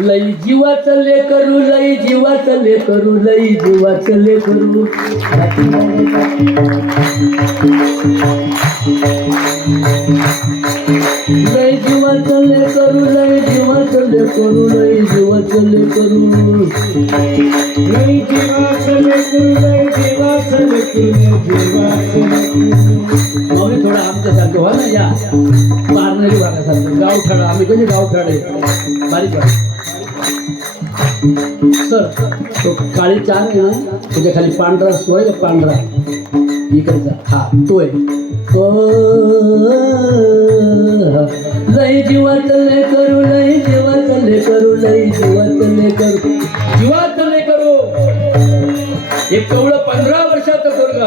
लई जीवाचं लेकरू, लई जीवाचं लेकरू, लई जीवाचं लेकरू. लई जीवाचं लेकरू, लई जीवाचं लेकरू, लई जीवाचं लेकरू. लई जीवाचं लेकरू, लई जीवाचं लेकरू, जीवाचं लेकरू. आम्ही थोडं आमच्यासारखं व्हा ना, या पारनेरी भागासारखं गावठाडा. आम्ही कधी गावठाडे बारीक बारीक. सर तो काळी चार आहे ना, त्याच्या खाली पांढरा सोय का पांढरा इकडचा, हा तो आहे तो. लई जीवाचं लेकरू, लई जीवाचं लेकरू, लई जीवाचं लेकरू, जीवाचं लेकरू. एक कवळं 15 वर्षाचं पोरग,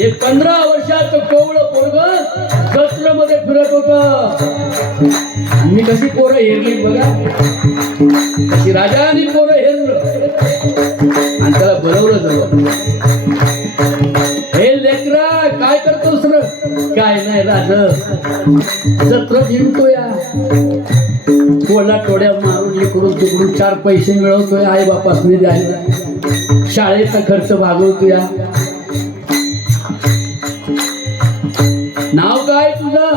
एक 15 वर्षाचं कवळं पोरग जत्रेमध्ये फिरत होतं. मी कशी पोरं हेरली बघा, कशी राजाने पोरं हेरलं आणि त्याला बरोबर झालं. हे लेकरा काय करतोस र? काय नाही राजा, जत्र जिंकतोय, कोला टोड्या मारून इकडून तिकडून 4 पैसे मिळवतोय, आई बापासने द्यायला, शाळेचा खर्च भागवतोय. नाव काय तुझं?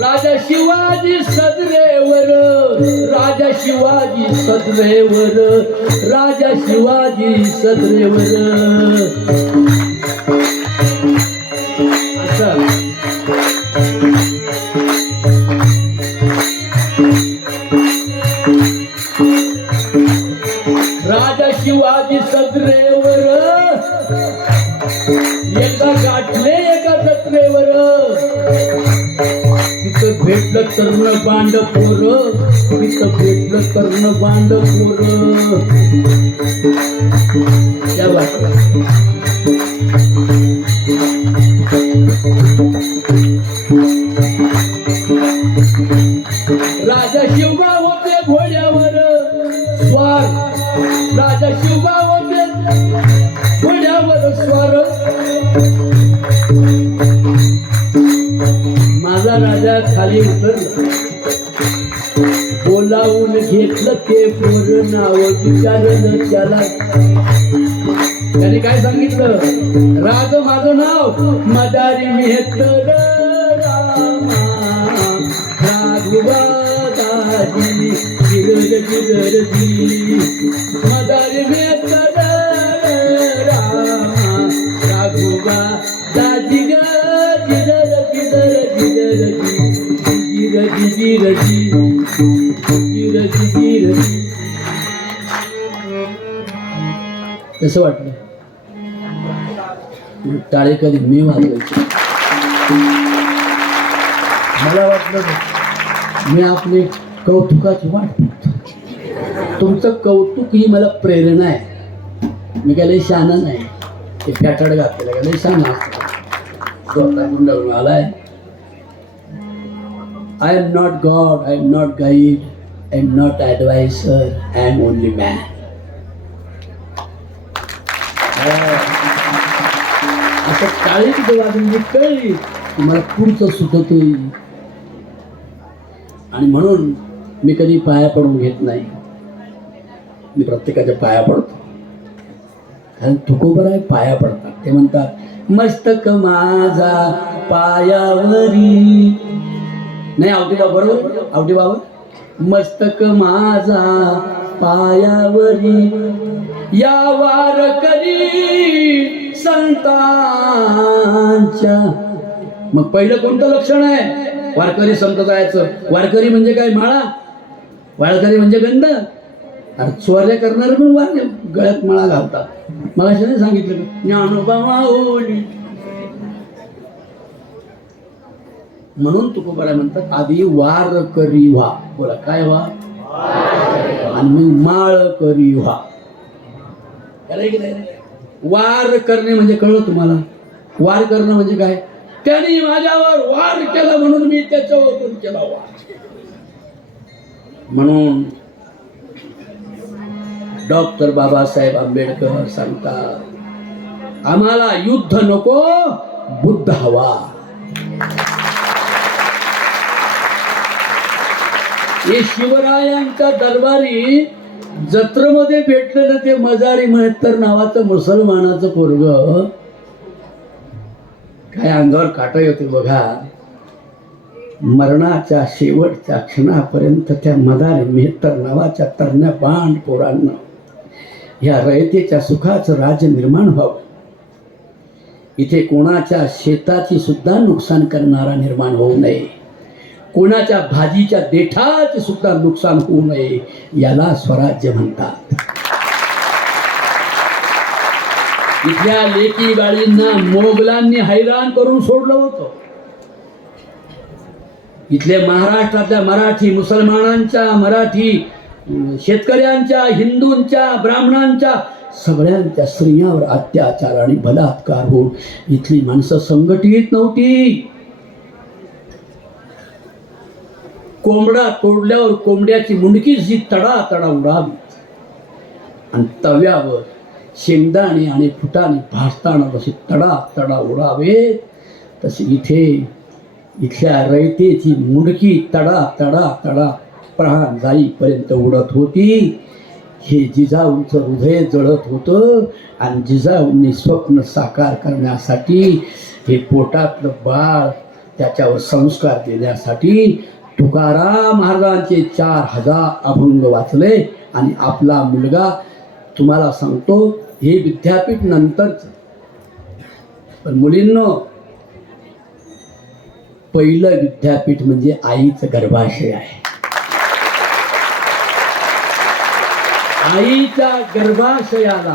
राजा शिवाजी सदरेवर, राजा शिवाजी सदरेवर, राजा शिवाजी सदरेवर. असं राजा शिवाजी सदरेवर एकदा गाठले एका जत्रेवर. तिथं भेटलं तरुण बांड पोर, तिथं भेटलं तरुण बांड पोर. त्या राजा शिवबा होते घोड्यावर स्वार, राजा शिवबा होते घोड्यावर स्वार. माझा राजा खाली उतरला, बोलावून घेतलं ते पोर, नाव विचारलं त्याला. त्याने काय सांगितलं? राज माझं नाव मदारी मेहतर रामा, राघुबा दाजी गिरल गिरजी, मदारी मेहतर रामा, राघुबा दाजी गिरल गिरल गिरजी, गिरजी गिरजी गिरजी गिरजी. कसं वाटलं? टाळे कधी मी वाजवायचे. मला वाटलं मी आपली कौतुकाची वाट बघतो. तुमचं कौतुक ही मला प्रेरणा आहे. मी काय लई शहाणा नाही, ते फॅटाड घातलेलं काय लई शहाणा असतं, स्वतः गुंडाळून आलाय. I am not God, I am not guide, I am not advisor, I am only man. असं काळीच वाजून कळली मला पुढचं सुटत येईल. आणि म्हणून मी कधी पाया पडून घेत नाही. मी प्रत्येकाच्या पाया पडतो, कारण तुकोबर आहे पाया पडतात. ते म्हणतात मस्तक माझा पायावरी. नाही आवटी बाबा बरोबर, आवटी बाबा. मस्तक माझा पायावरी या वारकरी संतांच्या. मग पहिलं कोणतं लक्षण आहे वारकरी संत जायचं? वारकरी म्हणजे काय? माळा. वारकरी म्हणजे गंध. अरे चोऱ्या करणारे पण वारके गळ्यात माळा घालतात. मला अशा नाही सांगितलं का ज्ञानोबा माऊली. म्हणून तुकोबाराय म्हणतात आधी वार करी व्हा. बोला काय व्हा? आणि मग माळ करी व्हा. वार करणे म्हणजे कळलं तुम्हाला? वार करणं म्हणजे काय? त्यांनी माझ्यावर वार केला म्हणून मी त्याच्यावर पण केला वार. म्हणून डॉक्टर बाबासाहेब आंबेडकर सांगतात आम्हाला युद्ध नको, बुद्ध हवा. हे शिवरायांच्या दरबारी जत्रेमध्ये भेटलेलं ते मजारी मेहतर नावाचं मुसलमानाचं पोरग काय अंगावर काटा येते बघा. मरणाच्या शेवटच्या क्षणापर्यंत त्या मदारी मेहतर नावाच्या तरण्या बांड पोरांना ह्या रयतेच्या सुखाचं राज्य निर्माण व्हावं. इथे कोणाच्या शेताची सुद्धा नुकसान करणारा निर्माण होऊ नये, कोणाच्या भाजीच्या देठाचे सुद्धा नुकसान होऊ नये, याला स्वराज्य म्हणतात. इथल्या लेकी गाडींना मोगलांनी हैराण करून सोडलं होतं. इथले महाराष्ट्रातल्या मराठी मुसलमानांच्या, मराठी शेतकऱ्यांच्या, हिंदूंच्या, ब्राह्मणांच्या सगळ्यांच्या स्त्रियांवर अत्याचार आणि बलात्कार होऊन इथली माणसं संघटित नव्हती. कोंबडा तोडल्यावर कोंबड्याची मुंडकी जी तडा तडा उडावी आणि तव्यावर शेंगदाणे आणि फुटाणे भाजताना जशी तडा तडा उडावे तशी इथल्या रयतेची मुंडकी तडा तडा तडा प्राण जाईपर्यंत उडत होती. हे जिजाऊंचं हृदय जळत होतं आणि जिजाऊंनी स्वप्न साकार करण्यासाठी हे पोटातलं बाळ त्याच्यावर संस्कार देण्यासाठी तुकाराम महाराजांचे 4000 अभंग वाचले. आणि आपला मुलगा तुम्हाला सांगतो हे विद्यापीठ नंतरच, पण मुलींनो पहिलं विद्यापीठ म्हणजे आईचं गर्भाशय आहे. आईच्या गर्भाशयाला,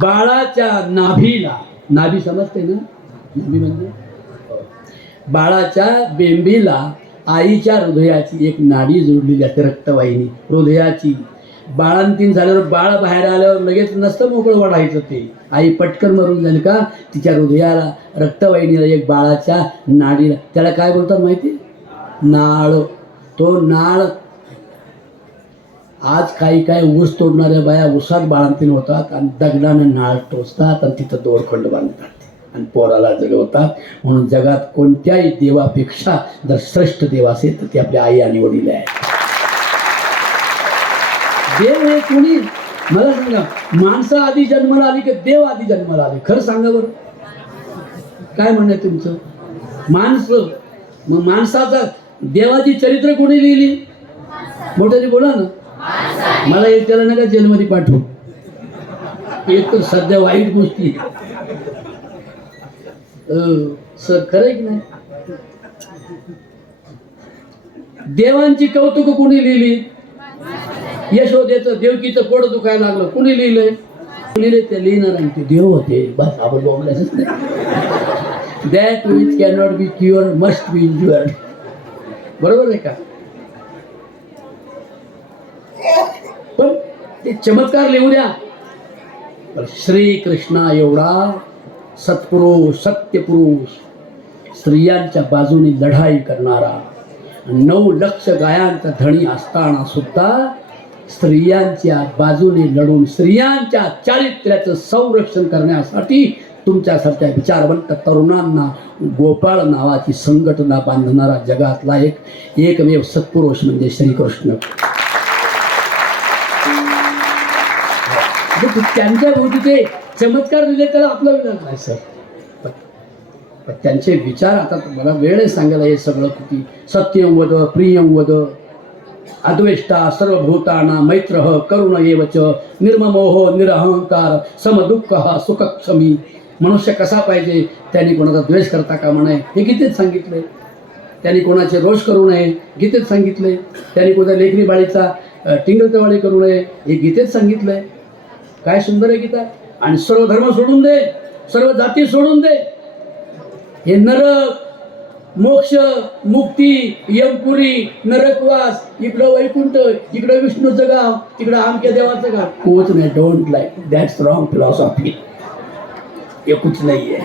बाळाच्या नाभीला, नाभी समजते ना? नाभी म्हणजे बाळाच्या बेंबीला आईच्या हृदयाची एक नाडी जोडलेली असते, रक्तवाहिनी हृदयाची. बाळंतीण झाल्यावर बाळ बाहेर आल्यावर लगेच नसतं मोकळं वाढायचं. ते आई पटकन मरून झाली का तिच्या हृदयाला, रक्तवाहिनीला एक बाळाच्या नाडीला, त्याला काय बोलतात माहिती? नाळ. तो नाळ आज काही ऊस तोडणाऱ्या बाया ऊसात बाळंतीण होतात आणि दगडानं नाळ टोचतात आणि तिथं दोरखंड बांधतात आणि पोराला जगवतात. म्हणून जगात कोणत्याही देवापेक्षा जर श्रेष्ठ देव असेल तर ती आपली आई आणि वडील आहे. देव हे कोणी? मला सांगा, माणसं आधी जन्माला आली की देव आधी जन्माला आले? खरं सांगा बरं, काय म्हणणं आहे तुमचं? माणसं. मग माणसाचा देवाची चरित्र कोणी लिहिली? मोठ्याने बोला ना. मला एक त्याला नका जेलमध्ये पाठवू. एक तर सध्या वाईट गोष्टी सर, खरं की नाही? देवांची कौतुक कोणी लिहिली? यशोदेचं, देवकीचं पोट दुखायला लागलं, कोणी लिहिलंय? लिहिले ते लिहिणार आणि ते देव होते बस आपण बोलायचंच नाही. That which cannot be cure must be injured. बरोबर आहे का? पण ते चमत्कार लिहू द्या. पण श्रीकृष्णा एवढा सत्पुरुष सत्यपुरुष स्त्रियांच्या बाजूने लढाई करणारा 9 लक्ष गायांचा धणी असताना सुद्धा स्त्रियांच्या बाजूने लढून स्त्रियांच्या चारित्र्याचं संरक्षण करण्यासाठी तुमच्यासारख्या विचारवंत तरुणांना गोपाळ नावाची संघटना बांधणारा जगातला एकमेव सत्पुरुष म्हणजे श्रीकृष्ण. त्यांच्या भोवती ते चमत्कार दिले तर आपला विचार नाही सर. पण त्यांचे विचार आता मला वेळ आहे सांगायला. हे सगळं किती सत्यं वद प्रियं वद अद्वेष्टा सर्वभूताना मैत्रः करुण एवच निर्ममोह निरहंकार समदुःखः सुखक्षमी. मनुष्य कसा पाहिजे, त्यांनी कोणाचा द्वेष करता कामा नये हे गीतेत सांगितले. त्यांनी कोणाचे रोष करू नये गीतेत सांगितले. त्यांनी कोणत्या लेकरी बाळीचा टिंगलतवाळी करू नये हे गीतेत सांगितलंय. काय सुंदर आहे गीता. आणि सर्व धर्म सोडून दे, सर्व जाती सोडून दे. हे नरक मोक्ष मुक्ती यमपुरी नरकवास, इकडं वैकुंठ, इकडं विष्णूचं गाव, तिकडं आमच्या देवाचं गाव. कोच नाही. Don't like that's wrong philosophy. हे कुछ नाही आहे.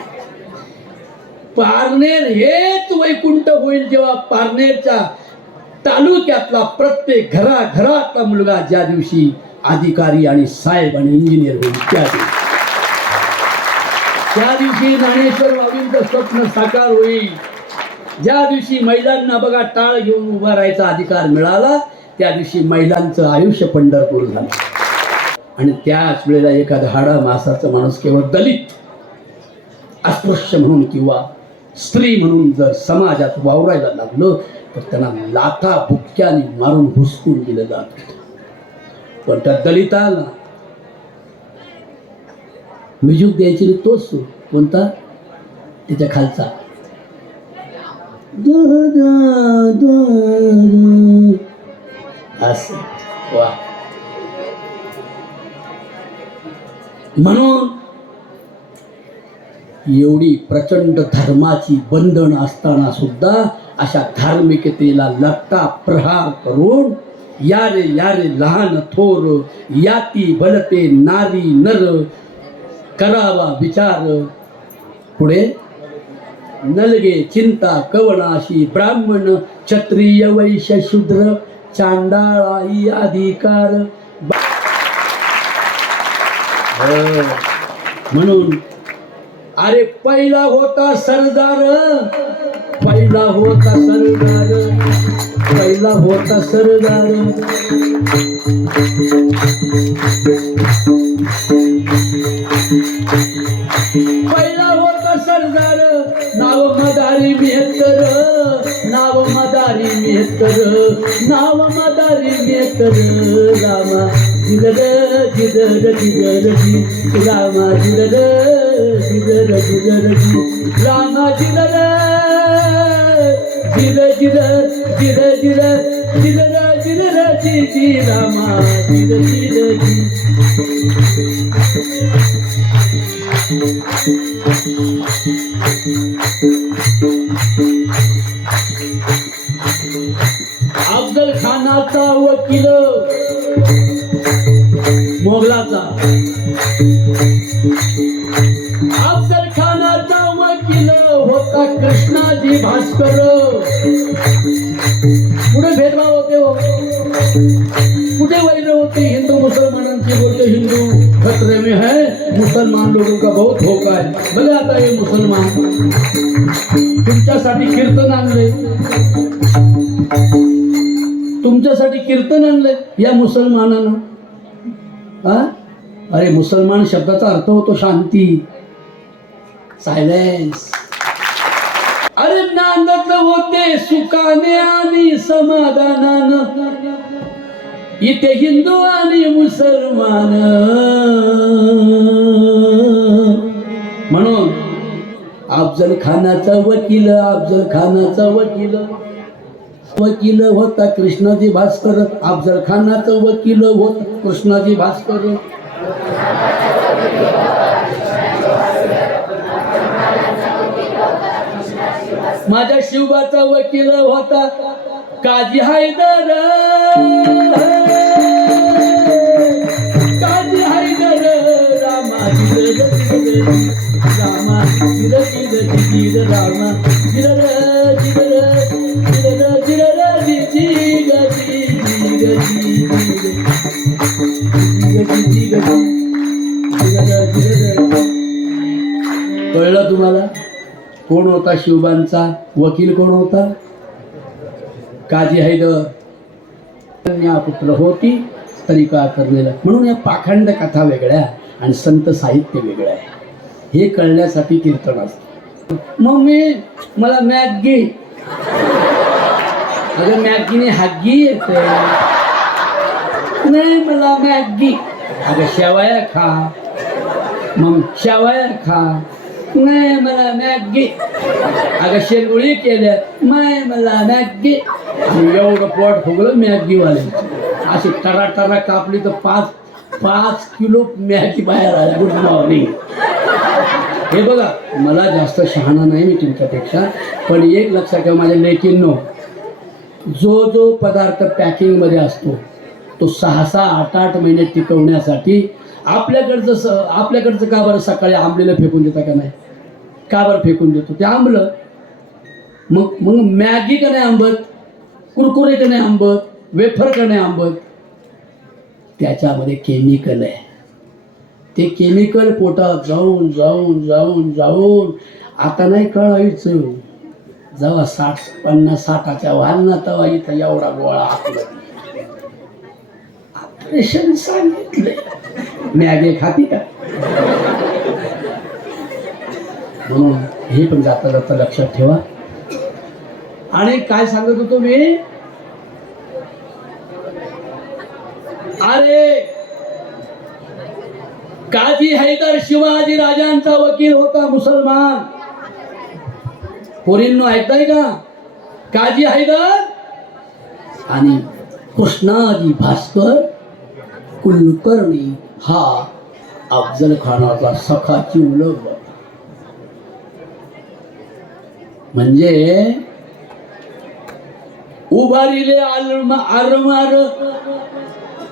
पारनेर हेच वैकुंठ होईल जेव्हा पारनेरच्या तालुक्यातला प्रत्येक घरातला मुलगा ज्या दिवशी अधिकारी आणि साहेब आणि इंजिनियर होईल त्या दिवशी ज्ञानेश्वर बाबांचं स्वप्न साकार होईल. ज्या दिवशी महिलांना बघा टाळ घेऊन उभा राहायचा अधिकार मिळाला त्या दिवशी महिलांचं आयुष्य पंढरपूर झालं. आणि त्याच वेळेला एखादा हाडा मासाचा माणूस केवळ दलित अस्पृश्य म्हणून किंवा स्त्री म्हणून जर समाजात वावरायला लागलं तर त्यांना लाथा बुक्क्याने मारून हुसकून दिलं जात. पण त्या दलिताला मिजूक द्यायची तोच कोणता त्याच्या खालचा असं वा. म्हणून एवढी प्रचंड धर्माची बंधन असताना सुद्धा अशा धार्मिकतेला लट्टा प्रहार करून यारे लहान थोर याती भलते नारी नर करावा विचार. पुढे नलगे चिंता कवनाशी ब्राह्मण क्षत्रिय वैश्य शूद्र चांडाळाई अधिकार. म्हणून अरे पहिला होता सरदार पहिला होता सरदार नाव मदारी मेहतर रामा जिदर रामा जिदर रामा जिदर रामा अफजल खानाचा वकील मोगलाचा अफजल खानाचा वकील होता कृष्णाजी भास्कर. पुढे भेदभाव होते हो, कुठे वैर होते. हिंदू मुसलमानांची बोलते हिंदू खतरे में है, मुसलमान लोगों का बहुत धोखा है. बघा आता हे मुसलमान तुमच्यासाठी कीर्तन आणले, तुमच्यासाठी कीर्तन आणले या मुसलमानानं. अरे मुसलमान शब्दाचा अर्थ होतो शांती, सायलेन्स. अरे नांदत होते सुखाने आणि समाधानानं, इथे हिंदू आणि मुसलमान. म्हणून अफजल खानाचा वकील होता कृष्णाजी भास्कर. अफजल खानाचा वकील होता कृष्णाजी भास्कर. माझ्या शिवबाचा वकील होता काजी हैदर, काजी हैदर, रामा जिर रामा जिर जिर जिर रामा जिर जिर जिर जिर कळलं तुम्हाला कोण होता शिवबांचा वकील? कोण होता? काजी हैदर. पुत्र होती तरीका करलेला. म्हणून या पाखंड कथा वेगळ्या आणि संत साहित्य वेगळं आहे. हे कळण्यासाठी कीर्तन असतं. मम्मी मला मॅगी. अगं मॅगीने हागी येते. नाही मला मॅगी. अगं शेवया खा. मग शेवया खा. नाही मला मॅगी. अगं शेंगुळी केल्या. नाही मला मॅगी. एवढं पोट फुगलं मॅगीवाले. अशी टरा टरा कापली तर 5 किलो मॅगी बाहेर आल्या. Good morning. हे बघा मला जास्त शहाणा नाही मी तुमच्यापेक्षा, पण एक लक्षात ठेवा माझ्या लेकींनो, जो जो पदार्थ पॅकिंगमध्ये असतो तो 6-6, 8-8 महिने टिकवण्यासाठी आपल्याकडचं का बरं सकाळी आंबलेलं फेकून देता का नाही? का बरं फेकून देतो? ते आंबलं. मग मॅगी का नाही आंबत? कुरकुरे का नाही आंबत? वेफर का नाही आंबत? त्याच्यामध्ये केमिकल आहे. ते केमिकल पोटात जाऊन जाऊन जाऊन जाऊन आता नाही कळायचं. जेव्हा 50-60च्या व्हाल ना तेव्हा इथं एवढा गोळा आपलं. ऑपरेशन सांगितलंय. मॅगी खाती का? म्हणून हे पण जाता जाता लक्षात ठेवा. आणि काय सांगत होतो मी? अरे काजी हैदर शिवाजी राजांचा वकील होता मुसलमान. पोरींनो ऐकताय का? काजी हैदर आणि कृष्णाजी भास्कर कुलकर्णी हा अफजल खानाचा सखा चिवलग. म्हणजे उभारिले आरमार,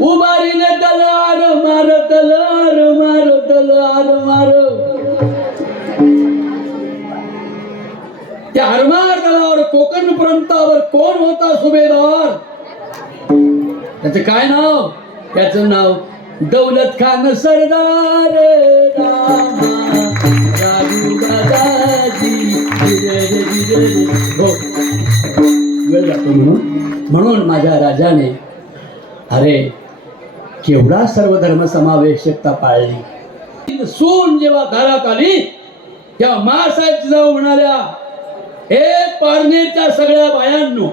उभारिले तलवार मार, तलवार मार, तलवार मार. त्या आरमार तलावर कोकण प्रांतावर कोण होता सुभेदार? त्याचं काय नाव? त्याचं नाव दौलत खान सरदार. राजू दादाजी हो वेळ जातो म्हणून माझ्या राजाने अरे केवढा सर्वधर्म समावेशकता पाळली. सून जेव्हा घरात आली तेव्हा मासाहेब जाऊ म्हणाल्या, हे पारनेरच्या सगळ्या बायांनो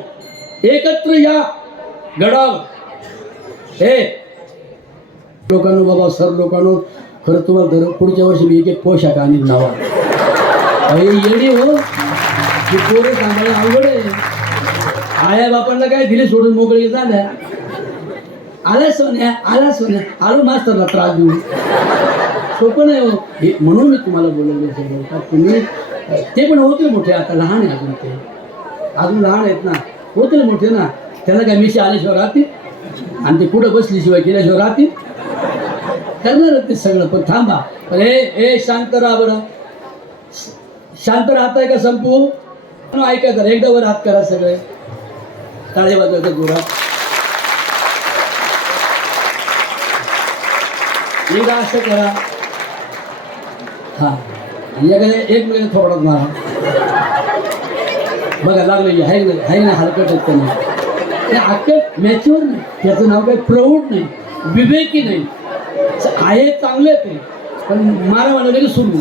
एकत्र या गडावर. हे लोकांनो बाबा सर लोकांनो खरं तुम्हाला पुढच्या वर्षी मी एक पोशाख आणि नावा येणी हो. पोरं सांगायला अवघड आहे. आया बापांना काय दिले सोडून मोकळे झाल्या. आला सोन्या आला सोन्या आलो मास्तरला त्रास देऊ सोपं नाही हो. हे म्हणून मी तुम्हाला बोलवलं का तुम्ही ते पण होते मोठे. आता लहान आहे अजून. ते अजून लहान आहेत ना. होते मोठे ना. त्याला काय मिशी आल्याशिवाय राहतील आणि ते कुठं बसल्याशिवाय केल्याशिवाय राहतील? करणार ते सगळं. पण थांबा. पण हे शांत राहा बरं. शांत राहताय का संपू? ऐका जरा एकदा वर हात करा सगळे. काळे वाजवायचं जोरात. एकदा असं करा. हा एक मिनिट थोडं मारा. बघा लागलं आहे ना हलकट आहेत त्यांना. ते हलकट मॅच्युअर नाही. त्याचं नाव काही प्रौढ नाही, विवेकी नाही. आहे चांगले ते पण मारा म्हणलं की सुरू.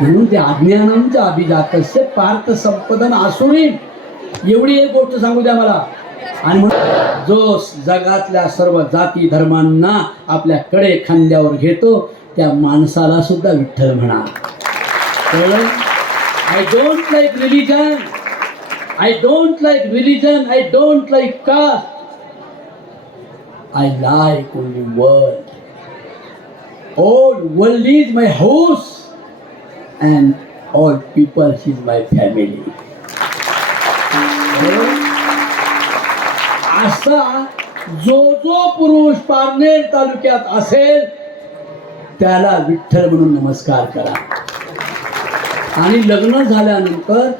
म्हणून ते अज्ञानांच्या अभिजातस्य पार्थ संपदन आसुरी. एवढी एक गोष्ट सांगू द्या मला. आणि म्हणून जो जगातल्या सर्व जाती धर्मांना आपल्या कडे खांद्यावर घेतो त्या माणसाला सुद्धा विठ्ठल म्हणा. I don't like religion, I don't like religion, I don't like caste, I like only word. All world is my house and all peoples is my family. असा जो जो पुरुष पारनेर तालुक्यात असेल त्याला विठ्ठल म्हणून नमस्कार करा. आणि लग्न झाल्यानंतर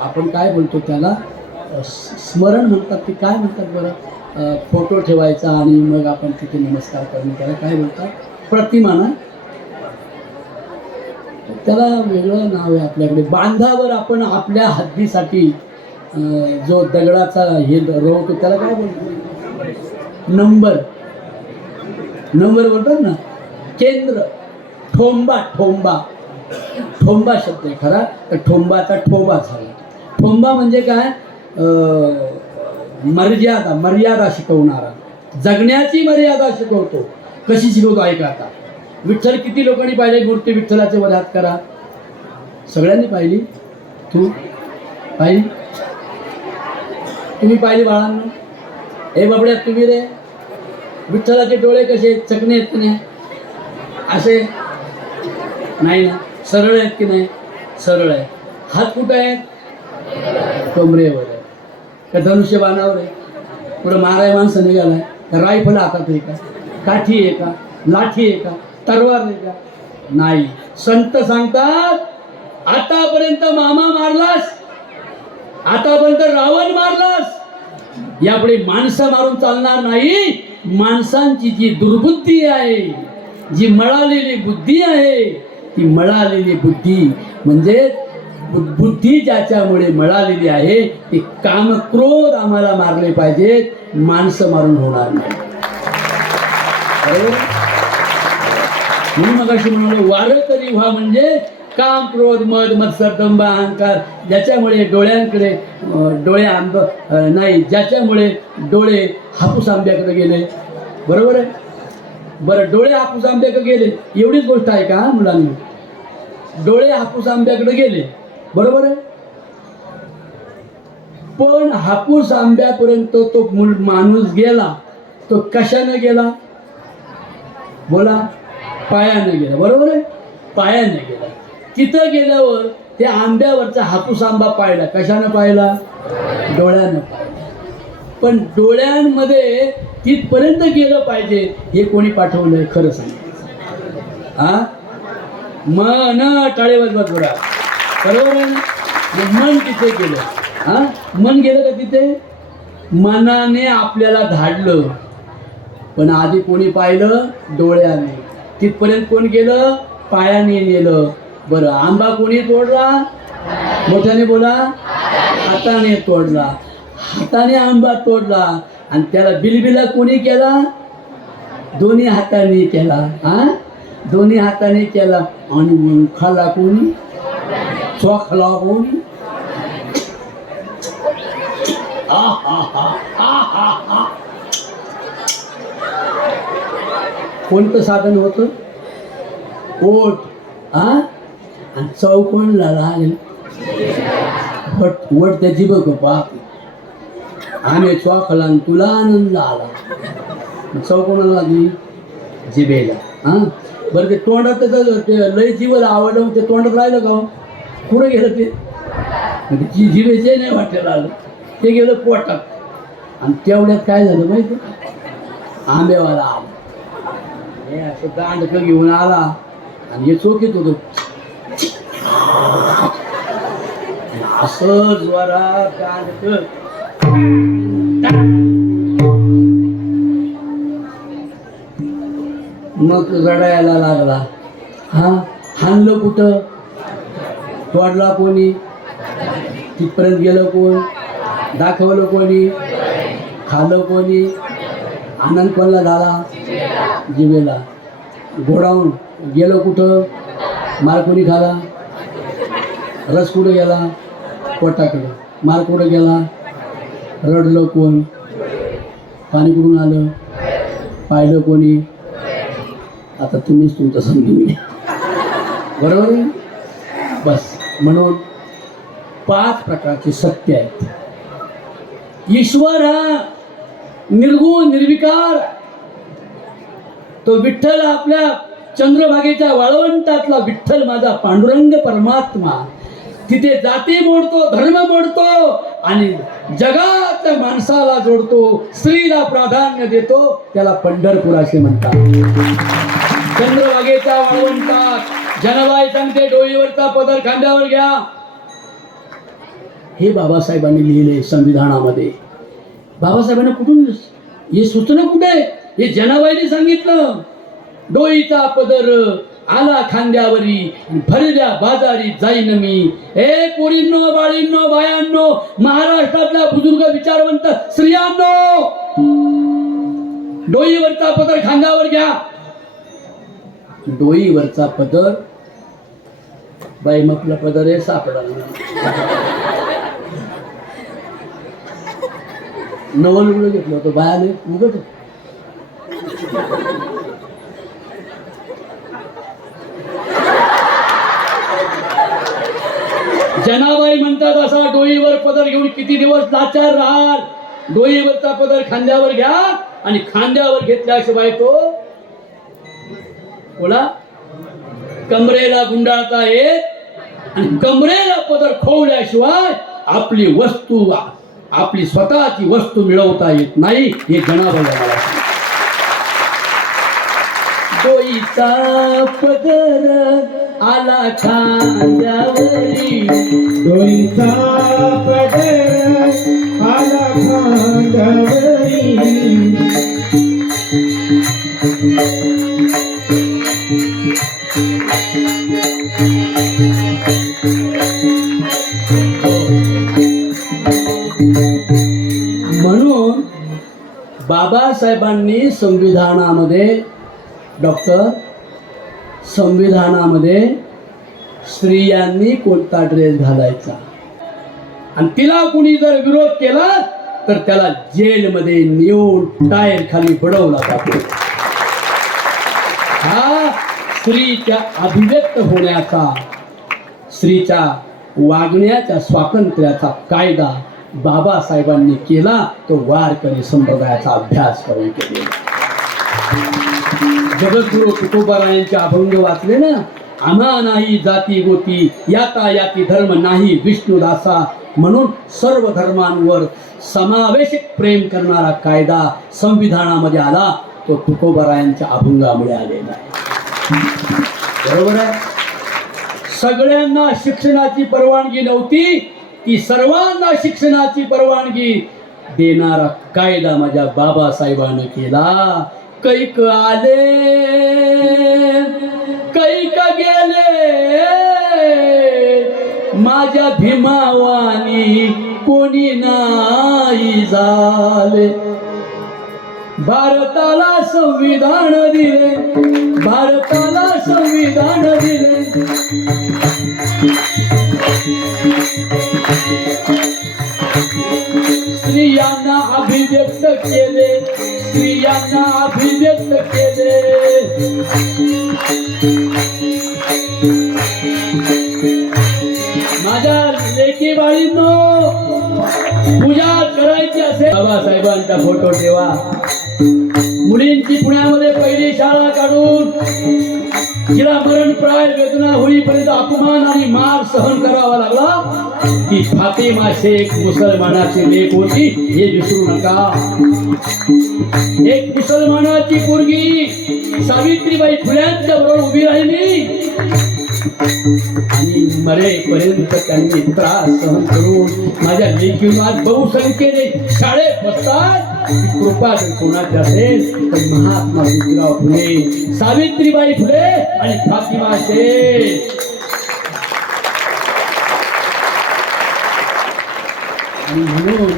आपण काय बोलतो त्याला स्मरण म्हणतात की काय म्हणतात बरं, फोटो ठेवायचा आणि मग आपण तिथे नमस्कार करणं, त्याला काय बोलतात, प्रतिमा ना, त्याला वेगळं नाव आहे आपल्याकडे. बांधावर आपण आपल्या हद्दीसाठी जो दगडाचा हे रोवतो त्याला काय बोलतो, नंबर बोलतात ना, केंद्र, ठोंबा, ठोंबा शब्द आहे खरा, तर ठोंबाचा ठोबा झाला. ठोंबा म्हणजे काय, मर्यादा शिकवणारा, जगण्याची मर्यादा शिकवतो. कशी शिकवतो ऐका आता. विठ्ठल किती लोकांनी पाहिले मूर्ती विठ्ठलाचे वर हात करा, सगळ्यांनी पाहिली. तू पाहिली, तुम्ही पाहिली बाळांनो, हे बाबड्या तुम्ही रे, विठ्ठलाचे डोळे कसे चकणे आहेत की नाही, असे नाही ना, सरळ आहेत की नाही, सरळ आहे. हात कुठं आहेत, कमरेवर आहे का धनुष्यबाणावर आहे, पुढं माराय माणसं निघालाय का रायफल हातात आहे का, काठी आहे का, लाठी आहे का, तलवार आहे का, नाही. संत सांगतात आतापर्यंत मामा मारलास, आतापर्यंत रावण मारलास, यापुढे माणसं मारून चालणार नाही. माणसांची जी दुर्बुद्धी आहे, जी मळालेली बुद्धी आहे, ती मळालेली बुद्धी म्हणजे बुद्धी ज्याच्यामुळे मळालेली आहे ती काम क्रोध आम्हाला मारले पाहिजेत, माणसं मारून होणार नाही. म्हणून मग अशी म्हणाले वारं तरी व्हा, म्हणजे काम क्रोध मद मत्सर दंभ अहंकार ज्याच्यामुळे डोळ्यांकडे डोळे आंब नाही, ज्याच्यामुळे डोळे हापूस आंब्याकडे गेले. बरोबर आहे, बरं, डोळे हापूस आंब्याकडे गेले एवढीच गोष्ट आहे का मुलांनी, डोळे हापूस आंब्याकडे गेले बरोबर आहे, पण हापूस आंब्यापर्यंत तो माणूस गेला, तो कशाने गेला बोला, पायाने गेला. बरोबर आहे, पायाने गेला. तिथं गेल्यावर त्या आंब्यावरचा हापूस आंबा पाहिला, कशानं पाहिला, डोळ्यानं पाहिला. पण डोळ्यांमध्ये तिथपर्यंत गेलं पाहिजे हे कोणी पाठवलंय खरं सांगायचं, हा मन टाळेवर बघा, बरोबर आहे ना. मन तिथे गेलं, हा मन गेलं का तिथे, मनाने आपल्याला धाडलं, पण आधी कोणी पाहिलं, डोळ्याने. तिथपर्यंत कोण गेलं, पायाने नेलं. बरं, आंबा कोणी तोडला, मोठ्याने बोला, हाताने तोडला. हाताने आंबा तोडला आणि त्याला बिलबिला कोणी केला, दोन्ही हाताने केला, हा दोन्ही हाताने केला. आणि मग खाल्ला कोणी, चोखला कोणी, कोणतं साधन होतं, पोट, हा आणि चौकोनला लागेल वट त्याची बघ बाप, आम्ही चोखला आणि तुला आनंद आला, चौकोनाला लागली जिभेला. हा बरं, ते तोंडात त्याचं ते लय जीवाला आवडलं, ते तोंडात राहिलं का, कुठं गेलं ते, जिभेचे नाही वाटायला आलं, ते गेलं पोटात. आणि तेवढ्यात काय झालं माहिती, आंब्यावाला आला, हे असं दांडकं घेऊन आला आणि हे चोकीत होतं, असं ज्वरात दांडकं मग रडायला लागला. हा हाणलं कुठं, तोडला कोणी, तिथपर्यंत गेलं कोण, दाखवलं कोणी, खाल्लं कोणी, आनंद कोणला झाला, जिभेला. घोडावून गेलं कुठं, मार कोणी खाला, रस कुठं गेला, पोटाकडं. मार कुठं गेला, रडलं कोण, पाणी कुठून आलं, पाहिलं कोणी. आता तुम्हीच तुमचं समजून घ्या, बरोबर आहे. बस, म्हणून 5 प्रकारचे सत्य आहेत. ईश्वर हा निर्गुण निर्विकार, तो विठ्ठल आपल्या चंद्रभागेच्या वाळवंटातला विठ्ठल माझा पांडुरंग परमात्मा तिथे जाती मोडतो, धर्म मोडतो आणि जगात माणसाला जोडतो, स्त्रीला प्राधान्य देतो, त्याला पंढरपूर असे म्हणतात. चंद्रभागेच्या वाळवंटात जनाबाई सांगते डोईवरचा पदर खांद्यावर घ्या. हे बाबासाहेबांनी लिहिले संविधानामध्ये. बाबासाहेबांना कुठून हे सूचना कुठे? हे जनाबाईने सांगितलं. डोईचा पदर आला खांद्यावरी, भरल्या बाजारी जाईन मी. हे पोरींनो, बाळींनो, बायांनो, महाराष्ट्रातल्या बुजुर्ग विचारवंत स्त्रियांनो, डोईवरचा पदर खांद्यावर घ्या. डोईवरचा पदर, बाई म्हटलं पदर हे सापडा नवल उघड घेतलं होतं बायाने उघड. जनाबाई म्हणतात असा डोईवर पदर घेऊन किती दिवस लाचार राहाल. डोईवरचा पदर खांद्यावर घ्या आणि खांद्यावर घेतल्याशिवाय तो बोला कमरेला गुंडाळता येत आणि कमरेला पदर खोवल्याशिवाय आपली वस्तू, आपली स्वतःची वस्तू मिळवता येत नाही. हे जनाबाई मला डोईचा पदर आला खांद्यावरी, डोईचा पदर आला खांद्यावरी. म्हणून बाबासाहेबांनी संविधानामध्ये संविधानामध्ये स्त्रियांनी कोणता ड्रेस घालायचा आणि तिला कुणी जर विरोध केला तर त्याला जेलमध्ये नेऊन टायर खाली पडवला जातो. हा स्त्रीच्या अभिव्यक्त होण्याचा, स्त्रीच्या वागण्याच्या स्वातंत्र्याचा कायदा बाबासाहेबांनी केला. तो वारकरी संप्रदायाचा अभ्यास करून केलेला. जगद्गुरु तुकोबारायांचे अभंग वाचले ना. आम्हा नाही जाती गोती, याता याती धर्म नाही विष्णुदासा. म्हणून सर्व धर्मांवर समावेशक प्रेम करणारा कायदा संविधानामध्ये आला. तो तुकोबारायांच्या अभंगामुळे आलेला आहे. बरोबर आहे. सगळ्यांना शिक्षणाची परवानगी नव्हती, ती सर्वांना शिक्षणाची परवानगी देणारा कायदा माझ्या बाबासाहेबांनी केला. कैक आले कैक गेले, माझ्या भीमावानी कोणी नाही झाले. भारताला संविधान दिले, भारताला संविधान दिले. स्त्रियांना अभिव्यक्त केले, स्त्रियांना अभिव्यक्त केले. माझ्या लेकी बाळींनो, पूजा करायची असेल बाबासाहेबांचा फोटो ठेवा. मुलींची पुण्यामध्ये पहिली शाळा काढून जिला मरणप्राय वेदना होईपर्यंत अपमान आणि मार सहन करावा लागला, ती फातिमा शेख मुसलमानाची लेक होती. हे विसरू नका. एक मुसलमानाची पोरगी सावित्रीबाई फुल्यांच्या बरोबर उभी राहिली आणि मरेपर्यंत त्यांनी त्रास सहन करून माझ्या लेकीला बहुसंख्येने शाळेत बसतात. कृपा जर कोणाची असेल तर महात्मा ज्योतिराव फुले, सावित्रीबाई फुले आणि फातिमा शेख. आणि म्हणून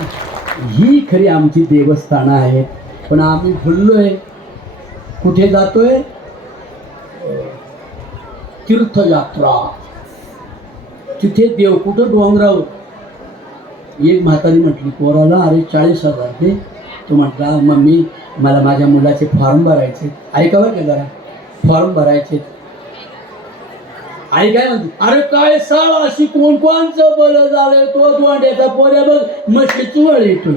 ही खरी आमची देवस्थानं आहेत. पण आम्ही भुललोय. कुठे जातोय? तीर्थयात्रा. तिथे देव कुठं? डोंगरावर. एक म्हातारी म्हटली पोराला, अरे 40,000 दे. तो म्हटला मम्मी मला माझ्या मुलाचे फॉर्म भरायचे. ऐका बरं का जरा, फॉर्म भरायचे. आई काय म्हणते, अरे काय साळा शिकवून कोणचं बल झालंय. तो दोंड्याचा पोऱ्या बघ मशीची वळ येतो.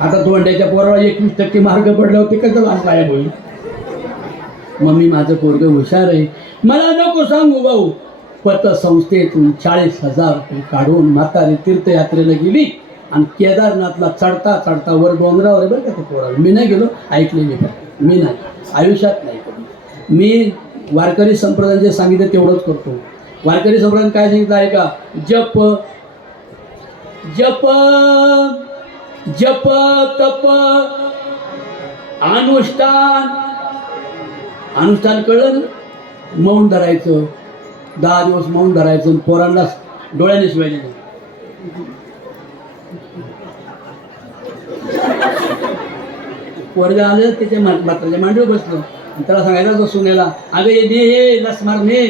आता दोंड्याच्या पोराला 21% मार्क पडले होते, कसं वाच काय होईल. मम्मी माझं पोरगं हुशार आहे. मला नको सांगू भाऊ. पतसंस्थेतून 40,000 रुपये काढून म्हातारी तीर्थयात्रेला गेली आणि केदारनाथला चढता चढता वर डोंगरावर आहे बरं का ते पोराला. मी नाही गेलो, ऐकले मी नाही, आयुष्यात नाही कधी. मी वारकरी संप्रदायाचे सांगितलं तेवढंच करतो. वारकरी संप्रदायाने काय सांगितलं आहे का? जप जप जप तप अनुष्ठान. अनुष्ठान कळलं ना? मौन धरायचं, 10 दिवस मौन धरायचं, पोरांना डोळ्याने शिवायचे नाही. पोरगा आलं त्याच्या मात्राच्या मांडीवर बसलं, त्याला सांगायचं असं सुनेला, अगं ये दे हे लस्मार ने,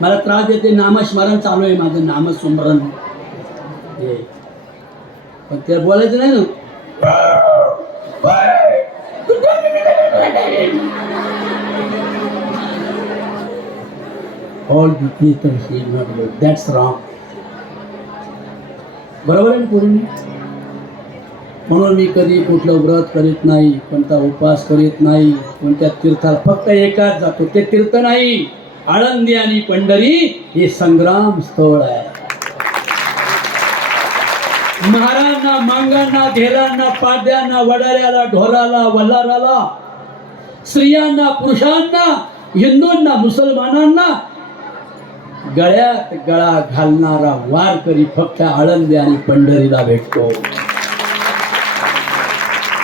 मला त्रास देते, नामस्मरण चालू आहे माझं, नामस्मरण. पण ते बोलायचं नाही ना. All that's wrong. बरोबर आहे ना पोरींनी? म्हणून मी कधी कुठलं व्रत करीत नाही, कोणता उपवास करीत नाही, कोणत्या तीर्थाला फक्त एकाच जातो. ते तीर्थ नाही, आळंदी आणि पंढरी हे संग्राम स्थळ आहे. महारांना, मांगांना, धेरांना, पाद्यांना, वडाऱ्याला, ढोराला, वल्हाराला, स्त्रियांना, पुरुषांना, हिंदूंना, मुसलमानांना गळ्यात गळा घालणारा वारकरी फक्त आळंदी आणि पंढरीला भेटतो.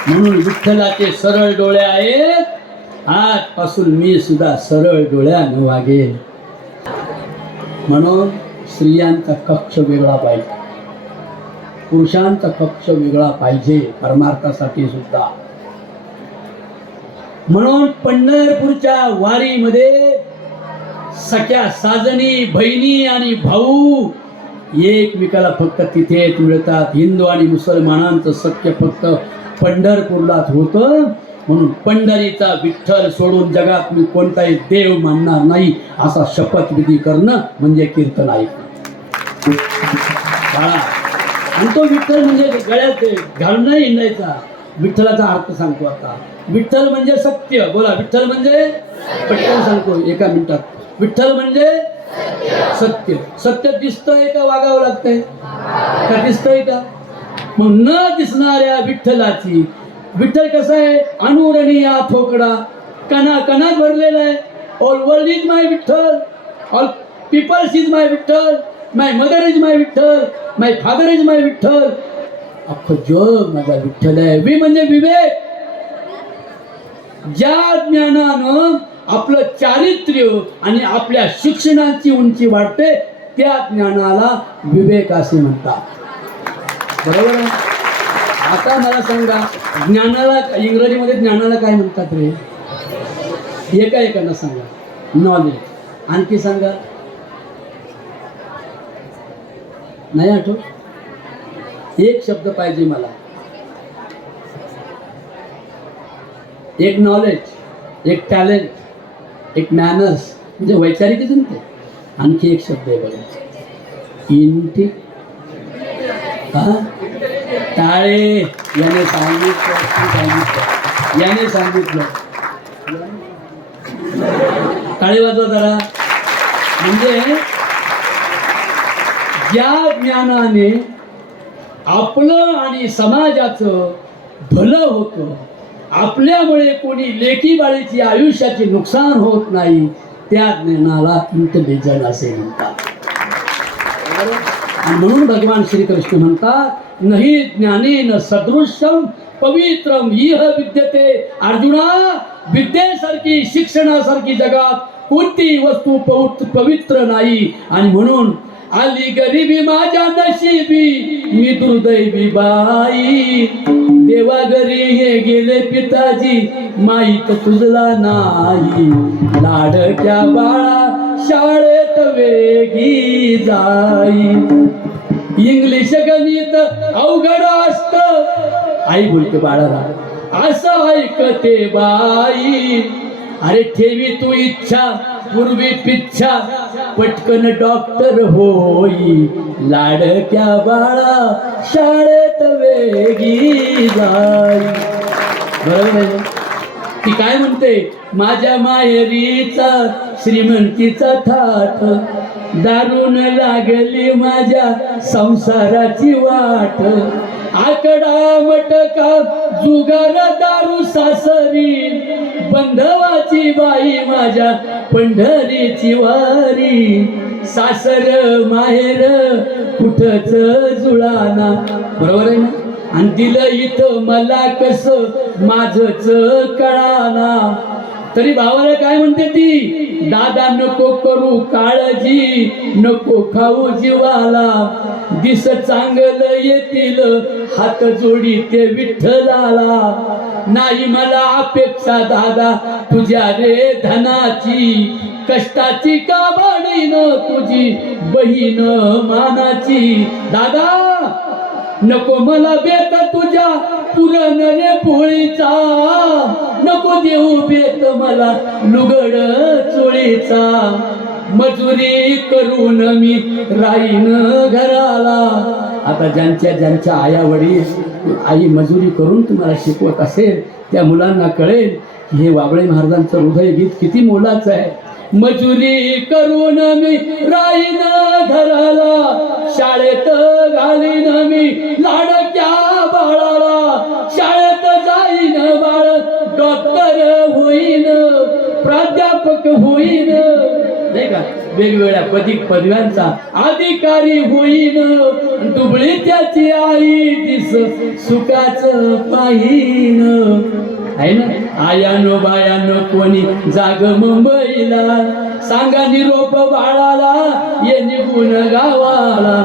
म्हणून विठ्ठलाचे सरळ डोळे आहेत. आजपासून मी सुद्धा सरळ डोळ्यानं वागेल. म्हणून स्त्रियांचा कक्ष वेगळा पाहिजे, पुरुषांचा कक्ष वेगळा पाहिजे परमार्थासाठी सुद्धा. म्हणून पंढरपूरच्या वारीमध्ये सख्या साजणी, बहिणी आणि भाऊ एकमेकाला फक्त तिथेच मिळतात. हिंदू आणि मुसलमानांचं सख्य फक्त पंढरपूरलाच होतं. म्हणून पंढरीचा विठ्ठल सोडून जगात मी कोणताही देव मानणार नाही असा शपथविधी करणं म्हणजे कीर्तन ऐकणं. आणि तो विठ्ठल म्हणजे गळ्यात घालून नाही हिंडायचा. विठ्ठलाचा अर्थ सांगतो आता. विठ्ठल म्हणजे सत्य. बोला, विठ्ठल म्हणजे, पटकन सांगतो एका मिनिटात. विठ्ठल म्हणजे सत्य. सत्य दिसतंय का वागावं लागतंय का? दिसतंय का? मग न दिसणाऱ्या विठ्ठलाची, विठ्ठल कसा आहे? अनुरणीय ठोकडा, कणा कणात भरलेला आहे. All world is my Vitthal, all peoples is my Vitthal, my mother is my Vitthal, my father is my Vitthal. अख्खं जग माझा विठ्ठल आहे. वि म्हणजे विवेक. ज्या ज्ञानानं आपलं चारित्र्य आणि आपल्या शिक्षणाची उंची वाढते त्या ज्ञानाला विवेक असे म्हणतात. बरोबर आहे? आता मला सांगा, ज्ञानाला इंग्रजीमध्ये ज्ञानाला काय म्हणतात रे? एकानं सांगा. नॉलेज. आणखी सांगा. नाही आठवत? एक शब्द पाहिजे मला. एक नॉलेज, एक टॅलेंट, एक मॅनर्स, म्हणजे वैचारिकच नाही. आणखी एक शब्द आहे बघा, इंटी. टाळे. याने सांगितलं टाळे वाजवा जरा. म्हणजे ज्या ज्ञानाने आपलं आणि समाजाचं भलं होतं, आपल्यामुळे कोणी लेकी बाळीची आयुष्याचे नुकसान होत नाही, त्या ज्ञानाला इंटेलिजन्स असे म्हणतात. आणि म्हणून भगवान श्रीकृष्ण म्हणतात, नहि ज्ञानेन सदृश्यम पवित्रम इह विद्यते. अर्जुना, विद्येसारखी, शिक्षणासारखी जगात कोणती वस्तू पवित्र नाही. आणि म्हणून आली गरिबी माझ्या नशिबी, मी दुर्दैवी बाई. देवा घरी हे गेले पिताजी, माहीत तुझला नाही. लाडक्या बाळा शाळेत वेगी जाई. इंग्लिश गणित अवघड असत, आई बोलते बाळाला, असं ऐकते बाई. अरे ठेवी तू इच्छा, पूर्वी पिच्छा, पटकन डॉक्टर होई. लाडक्या बाळा शाळेत वेगी जाई. बरोबर आहे? ती काय म्हणते, माझ्या माहेरीचा श्रीमंतीचा थाट, दारून लागली माझ्या संसाराची वाट, आकडा मटका जुगार दारू सासरी, बंधवाची बाई माझ्या पंढरीची वारी, सासर माहेर कुठच जुळाना. बरोबर आहे ना? आणि दिलं इथं मला कस माझच कळाना. तरी भावाला काय म्हणते ती, दादा नको करू काळजी, नको खाऊ जीवाला, दिस चांगलं येतील हात जोडी ते विठ्ठलाला, नाही मला अपेक्षा दादा तुझ्या रे धनाची, कष्टाची काबाडीन तुझी बहीण मानाची. दादा नको मला बेत तुझ्या पुरण रे पोळीचा, नको देऊ बेत मला लुगड चोळीचा, मजुरी करून मी राहीन घराला. आता ज्यांच्या आया वडील आई मजुरी करून तुम्हाला शिकवत असेल त्या मुलांना कळेल की हे वाबळे महाराजांचं हृदय गीत किती मोलाचं आहे. मजुरी करून मी राहीन घराला, शाळेत घालीन मी लाडक्या बाळाला, शाळेत जाईन बाळ डॉक्टर होईन, प्राध्यापक होईन, नाही का, वेगवेगळ्या पदव्यांचा अधिकारी होईन, दुबळी त्याची आई दिस सुखाच पाहीन. आहे ना? आयानो बायानो कोणी जाग मुंबईला, सांगा निरोप बाळाला ये निघून गावाला,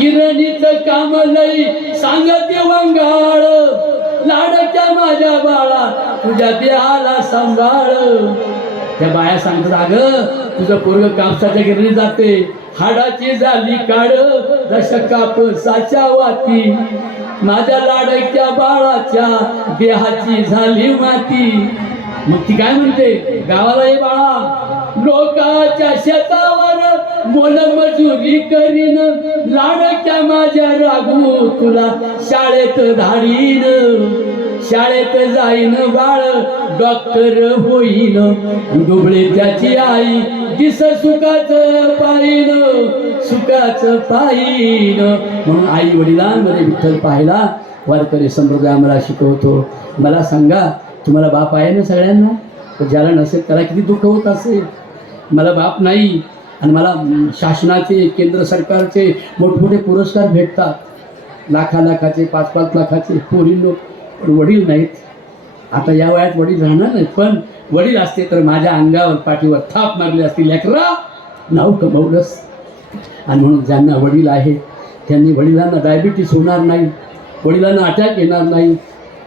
गिरणीचं काम लई सांगते वंगाळ, लाडक्या माझ्या बाळा तुझ्या देहाला सांभाळ. त्या बाया सांगतात, अगं तुझं पोरग कापसाच्या गिरणीत जाते, हाडाची झाली काढ जशा कापसाच्या वाती, माझ्या लाडक्या बाळाच्या देहाची झाली माती. मग ती काय म्हणते, गावाला ये बाळा, लोकाच्या शेतावर मोलमजुरी करीन, लाडक्या माझ्या रागू तुला शाळेत धाडीन, शाळेत जाईन बाळ डॉक्टर होईन, दुबळे त्याची आई दिस सुखाच पाहिन, सुखाच पाहिन. म्हणून आई वडिलांमध्ये विठ्ठल पाहिला वारकरी संप्रदाय आम्हाला शिकवतो. मला सांगा, तुम्हाला बाप आहे ना सगळ्यांना? तर ज्याला नसेल त्याला किती दुःख होत असेल. मला बाप नाही आणि मला शासनाचे केंद्र सरकारचे मोठमोठे पुरस्कार भेटतात, लाखाचे 5-5 लाखाचे. पोरींनो वडील नाहीत. आता या वयात वडील राहणार नाहीत, पण वडील असते तर माझ्या अंगावर पाठीवर थाप मारली असती, लेकरा नाव कमवलंस. आणि म्हणून ज्यांना वडील आहे त्यांनी, वडिलांना डायबिटीस होणार नाही, वडिलांना अटॅक येणार नाही,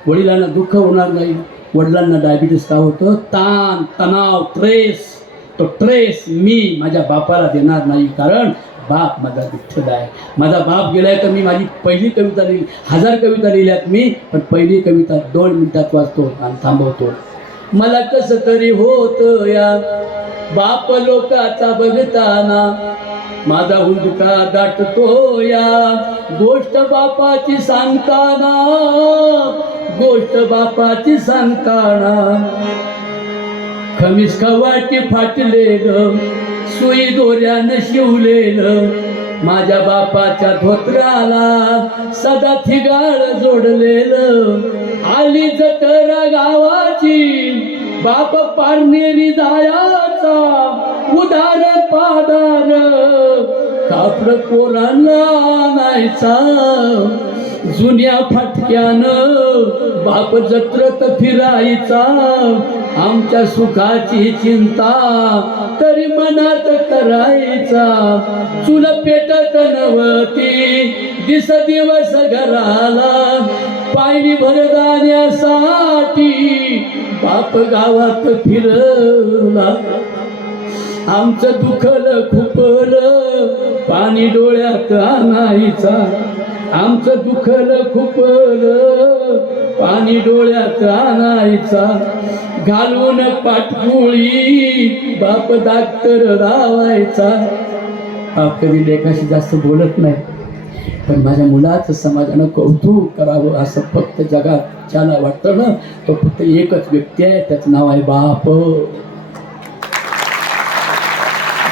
वडिलांना दुःख होणार नाही. वडिलांना डायबिटीस का होतं? ताण तणाव ट्रेस. तो ट्रेस मी माझ्या बापाला देणार नाही, कारण बाप माझा विठ्ठल आहे. माझा बाप गेलाय तर मी माझी पहिली कविता लिहिली, 1000 कविता लिहिल्यात मी, पण पहिली कविता 2 मिनिटात वाचतो आणि थांबवतो. मला कसं तरी होत या बाप लोकाचा बघताना, माझा हुंदका दाटतो या गोष्ट बापाची सांगताना, गोष्ट बापाची सांगताना. खमीस खवाटी फाटलेलं, सुई दोऱ्यानं शिवलेलं, माझ्या बापाच्या धोत्राला सदा थिगाळ जोडलेलं. आली जत्रा गावाची बाप पारनेरी जायाचा, उदार पादार कापड पोरांना आणायचा. जुन्या फाटक्यानं बाप जत्रत फिरायचा, आमच्या सुखाची चिंता तरी मनात करायचा. चूल पेटत नव्हती दिस दिवस घराला, पायली भरदाण्यासाठी बाप गावात फिरला. आमचं दुखलं खुपलं पाणी डोळ्यात आणायचा, आमचं दुखलं खुपलं पाणी डोळ्यात आणायचा. घालून पाटपुळी बाप डॉक्टर लावायचा. बाप कधी लेखाशी जास्त बोलत नाही, पण माझ्या मुलाचं समाजानं कौतुक करावं असं फक्त जगात ज्याला वाटतं ना, तो फक्त एकच व्यक्ती आहे, त्याचं नाव आहे बाप.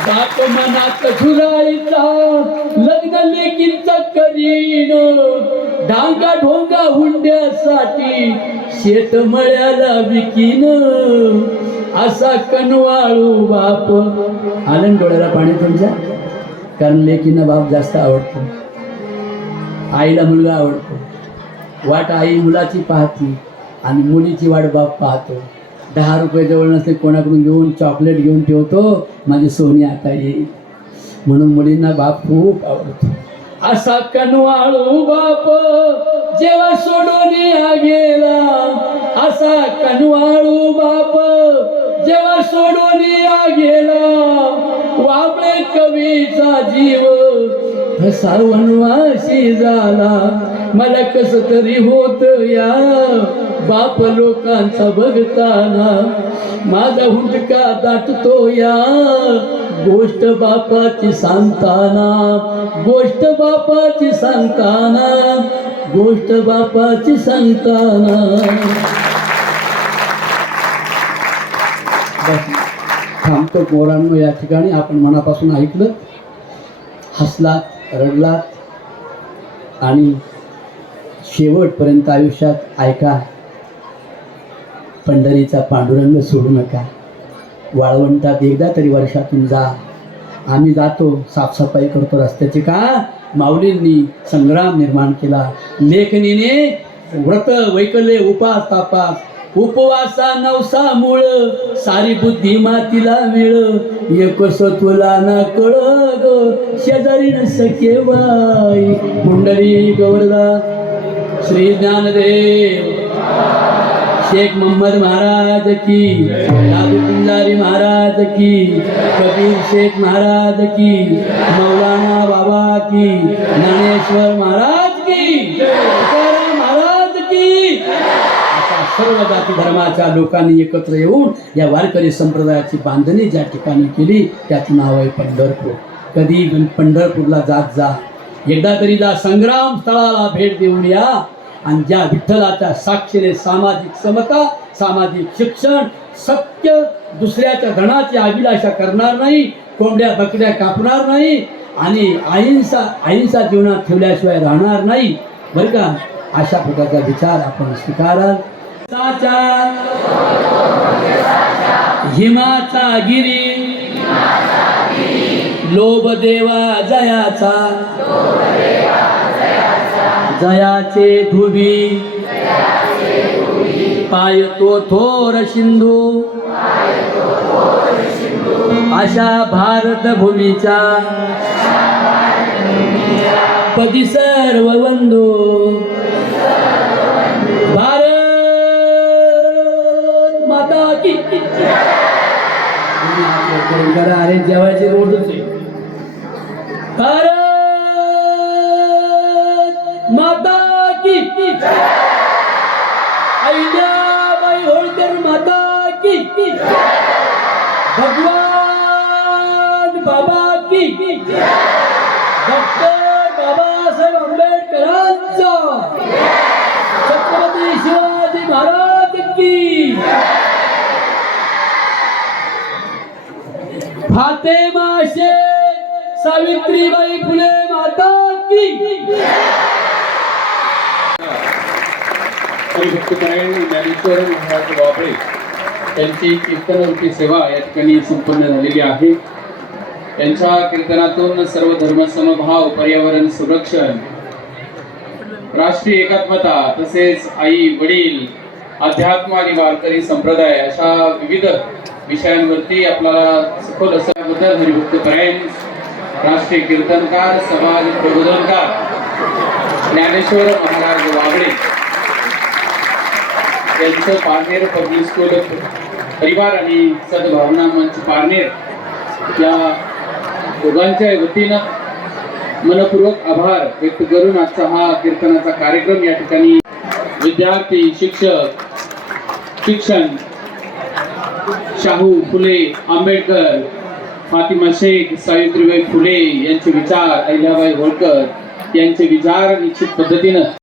बाप मनात झुलायचा, लग्न लेकींचा करीन, डांगा ढोंगा हुंड्यासाठी शेत मळ्याला विकीन, असा कनवाळू बाप. आलं डोळ्याला पाणी तुमच्या? कारण लेकींना बाप जास्त आवडतो, आईला मुलगा आवडतो. वाट आई मुलाची पाहती आणि मुलीची वाट बाप पाहतो. 10 रुपये जवळ नसले कोणाकडून घेऊन चॉकलेट घेऊन ठेवतो, माझी सोनी आता येईल म्हणून. मुलींना बाप खूप आवडतो. असा कनवाळू बाप जेव्हा सोडून गेला, असा कनवाळू बाप जेव्हा सोडून गेला, वाबळे कवीचा जीव कसा वनवासी झाला. मला कस तरी होत या बाप लोकांचा बघताना, माझा हुंडका दाटतो या गोष्ट बापाची सांगताना, गोष्ट बापाची सांगताना, गोष्ट बापाची सांगताना. थांबतो पोरांनो या ठिकाणी. आपण मनापासून ऐकलं, हसलात, रडलात आणि शेवटपर्यंत आयुष्यात ऐका, पंढरीचा पांडुरंग सोडू नका. वाळवंटात एकदा तरी वर्षातून जा. आम्ही जातो, साफसफाई करतो रस्त्याची. का? माऊलींनी संग्राम निर्माण केला. लेखनीने व्रत वैकल्य उपास तापास, उपवासा नवसा मूळ, सारी बुद्धी मातीला मिळ. एकस तुला ना कळ ग शेजारी न सखे बाई. पुंडली गौरदा श्री ज्ञानदेव शेख मोहम्मद महाराज की, दादू पिंजारी महाराज की, कबीर शेख महाराज की, मौलाना बाबा की, ज्ञानेश्वर महाराज की, तुकाराम महाराज की. अशा सर्व जाती धर्माच्या लोकांनी एकत्र येऊन या वारकरी संप्रदायाची बांधणी ज्या ठिकाणी केली त्याचं नाव आहे पंढरपूर. कधी पंढरपूरला जात जा, एकदा तरी जा, संग्राम स्थळाला भेट देऊन या. आणि ज्या विठ्ठलाच्या साक्षीने सामाजिक समता, सामाजिक शिक्षण, सत्य, दुसऱ्याच्या धनाची अभिलाषा करणार नाही, कोंबड्या बकड्या कापणार नाही आणि अहिंसा जीवनात ठेवल्याशिवाय राहणार नाही बरं का. अशा प्रकारचा विचार आपण स्वीकाराल. हिमाचा गिरी लोभ देवा जयाचा, जयाचे धुबी पाय तो थोर सिंधू, अशा भारत भूमीचा पदी सर्व वंदो. भारत माता की. अरे जेवायचे रोडच आहे. भारत माता की. अहिल्याबाई होळकर माता की. भगवान बाबा की. डॉक्टर बाबासाहेब आंबेडकरांचा, छत्रपती शिवाजी महाराज की. फातेमा शेख सावित्रीबाई फुले माता की. ज्ञानेश्वर महाराज वाबळे त्यांची कीर्तनरूपी सेवा या ठिकाणी संपन्न झालेली आहे. त्यांच्या कीर्तनातून सर्व धर्म समभाव, पर्यावरण संरक्षण, राष्ट्रीय एकात्मता तसेच आई वडील, अध्यात्म आणि वारकरी संप्रदाय अशा विविध विषयांवरती आपल्याला सखोल असल्याबद्दल हरिभक्त परायण राष्ट्रीय कीर्तनकार, समाज प्रबोधनकार ज्ञानेश्वर महाराज वाबळे यांचं पारनेर पब्लिक स्कूल परिवार आणि सद्भावना मंच पारनेर या दोघांच्या वतीनं मनपूर्वक आभार व्यक्त करून आजचा हा कीर्तनाचा कार्यक्रम या ठिकाणी विद्यार्थी, शिक्षक, शिक्षण, शाहू फुले आंबेडकर, फातिमा शेख, सावित्रीबाई फुले यांचे विचार, अहिल्याबाई होळकर यांचे विचार निश्चित पद्धतीनं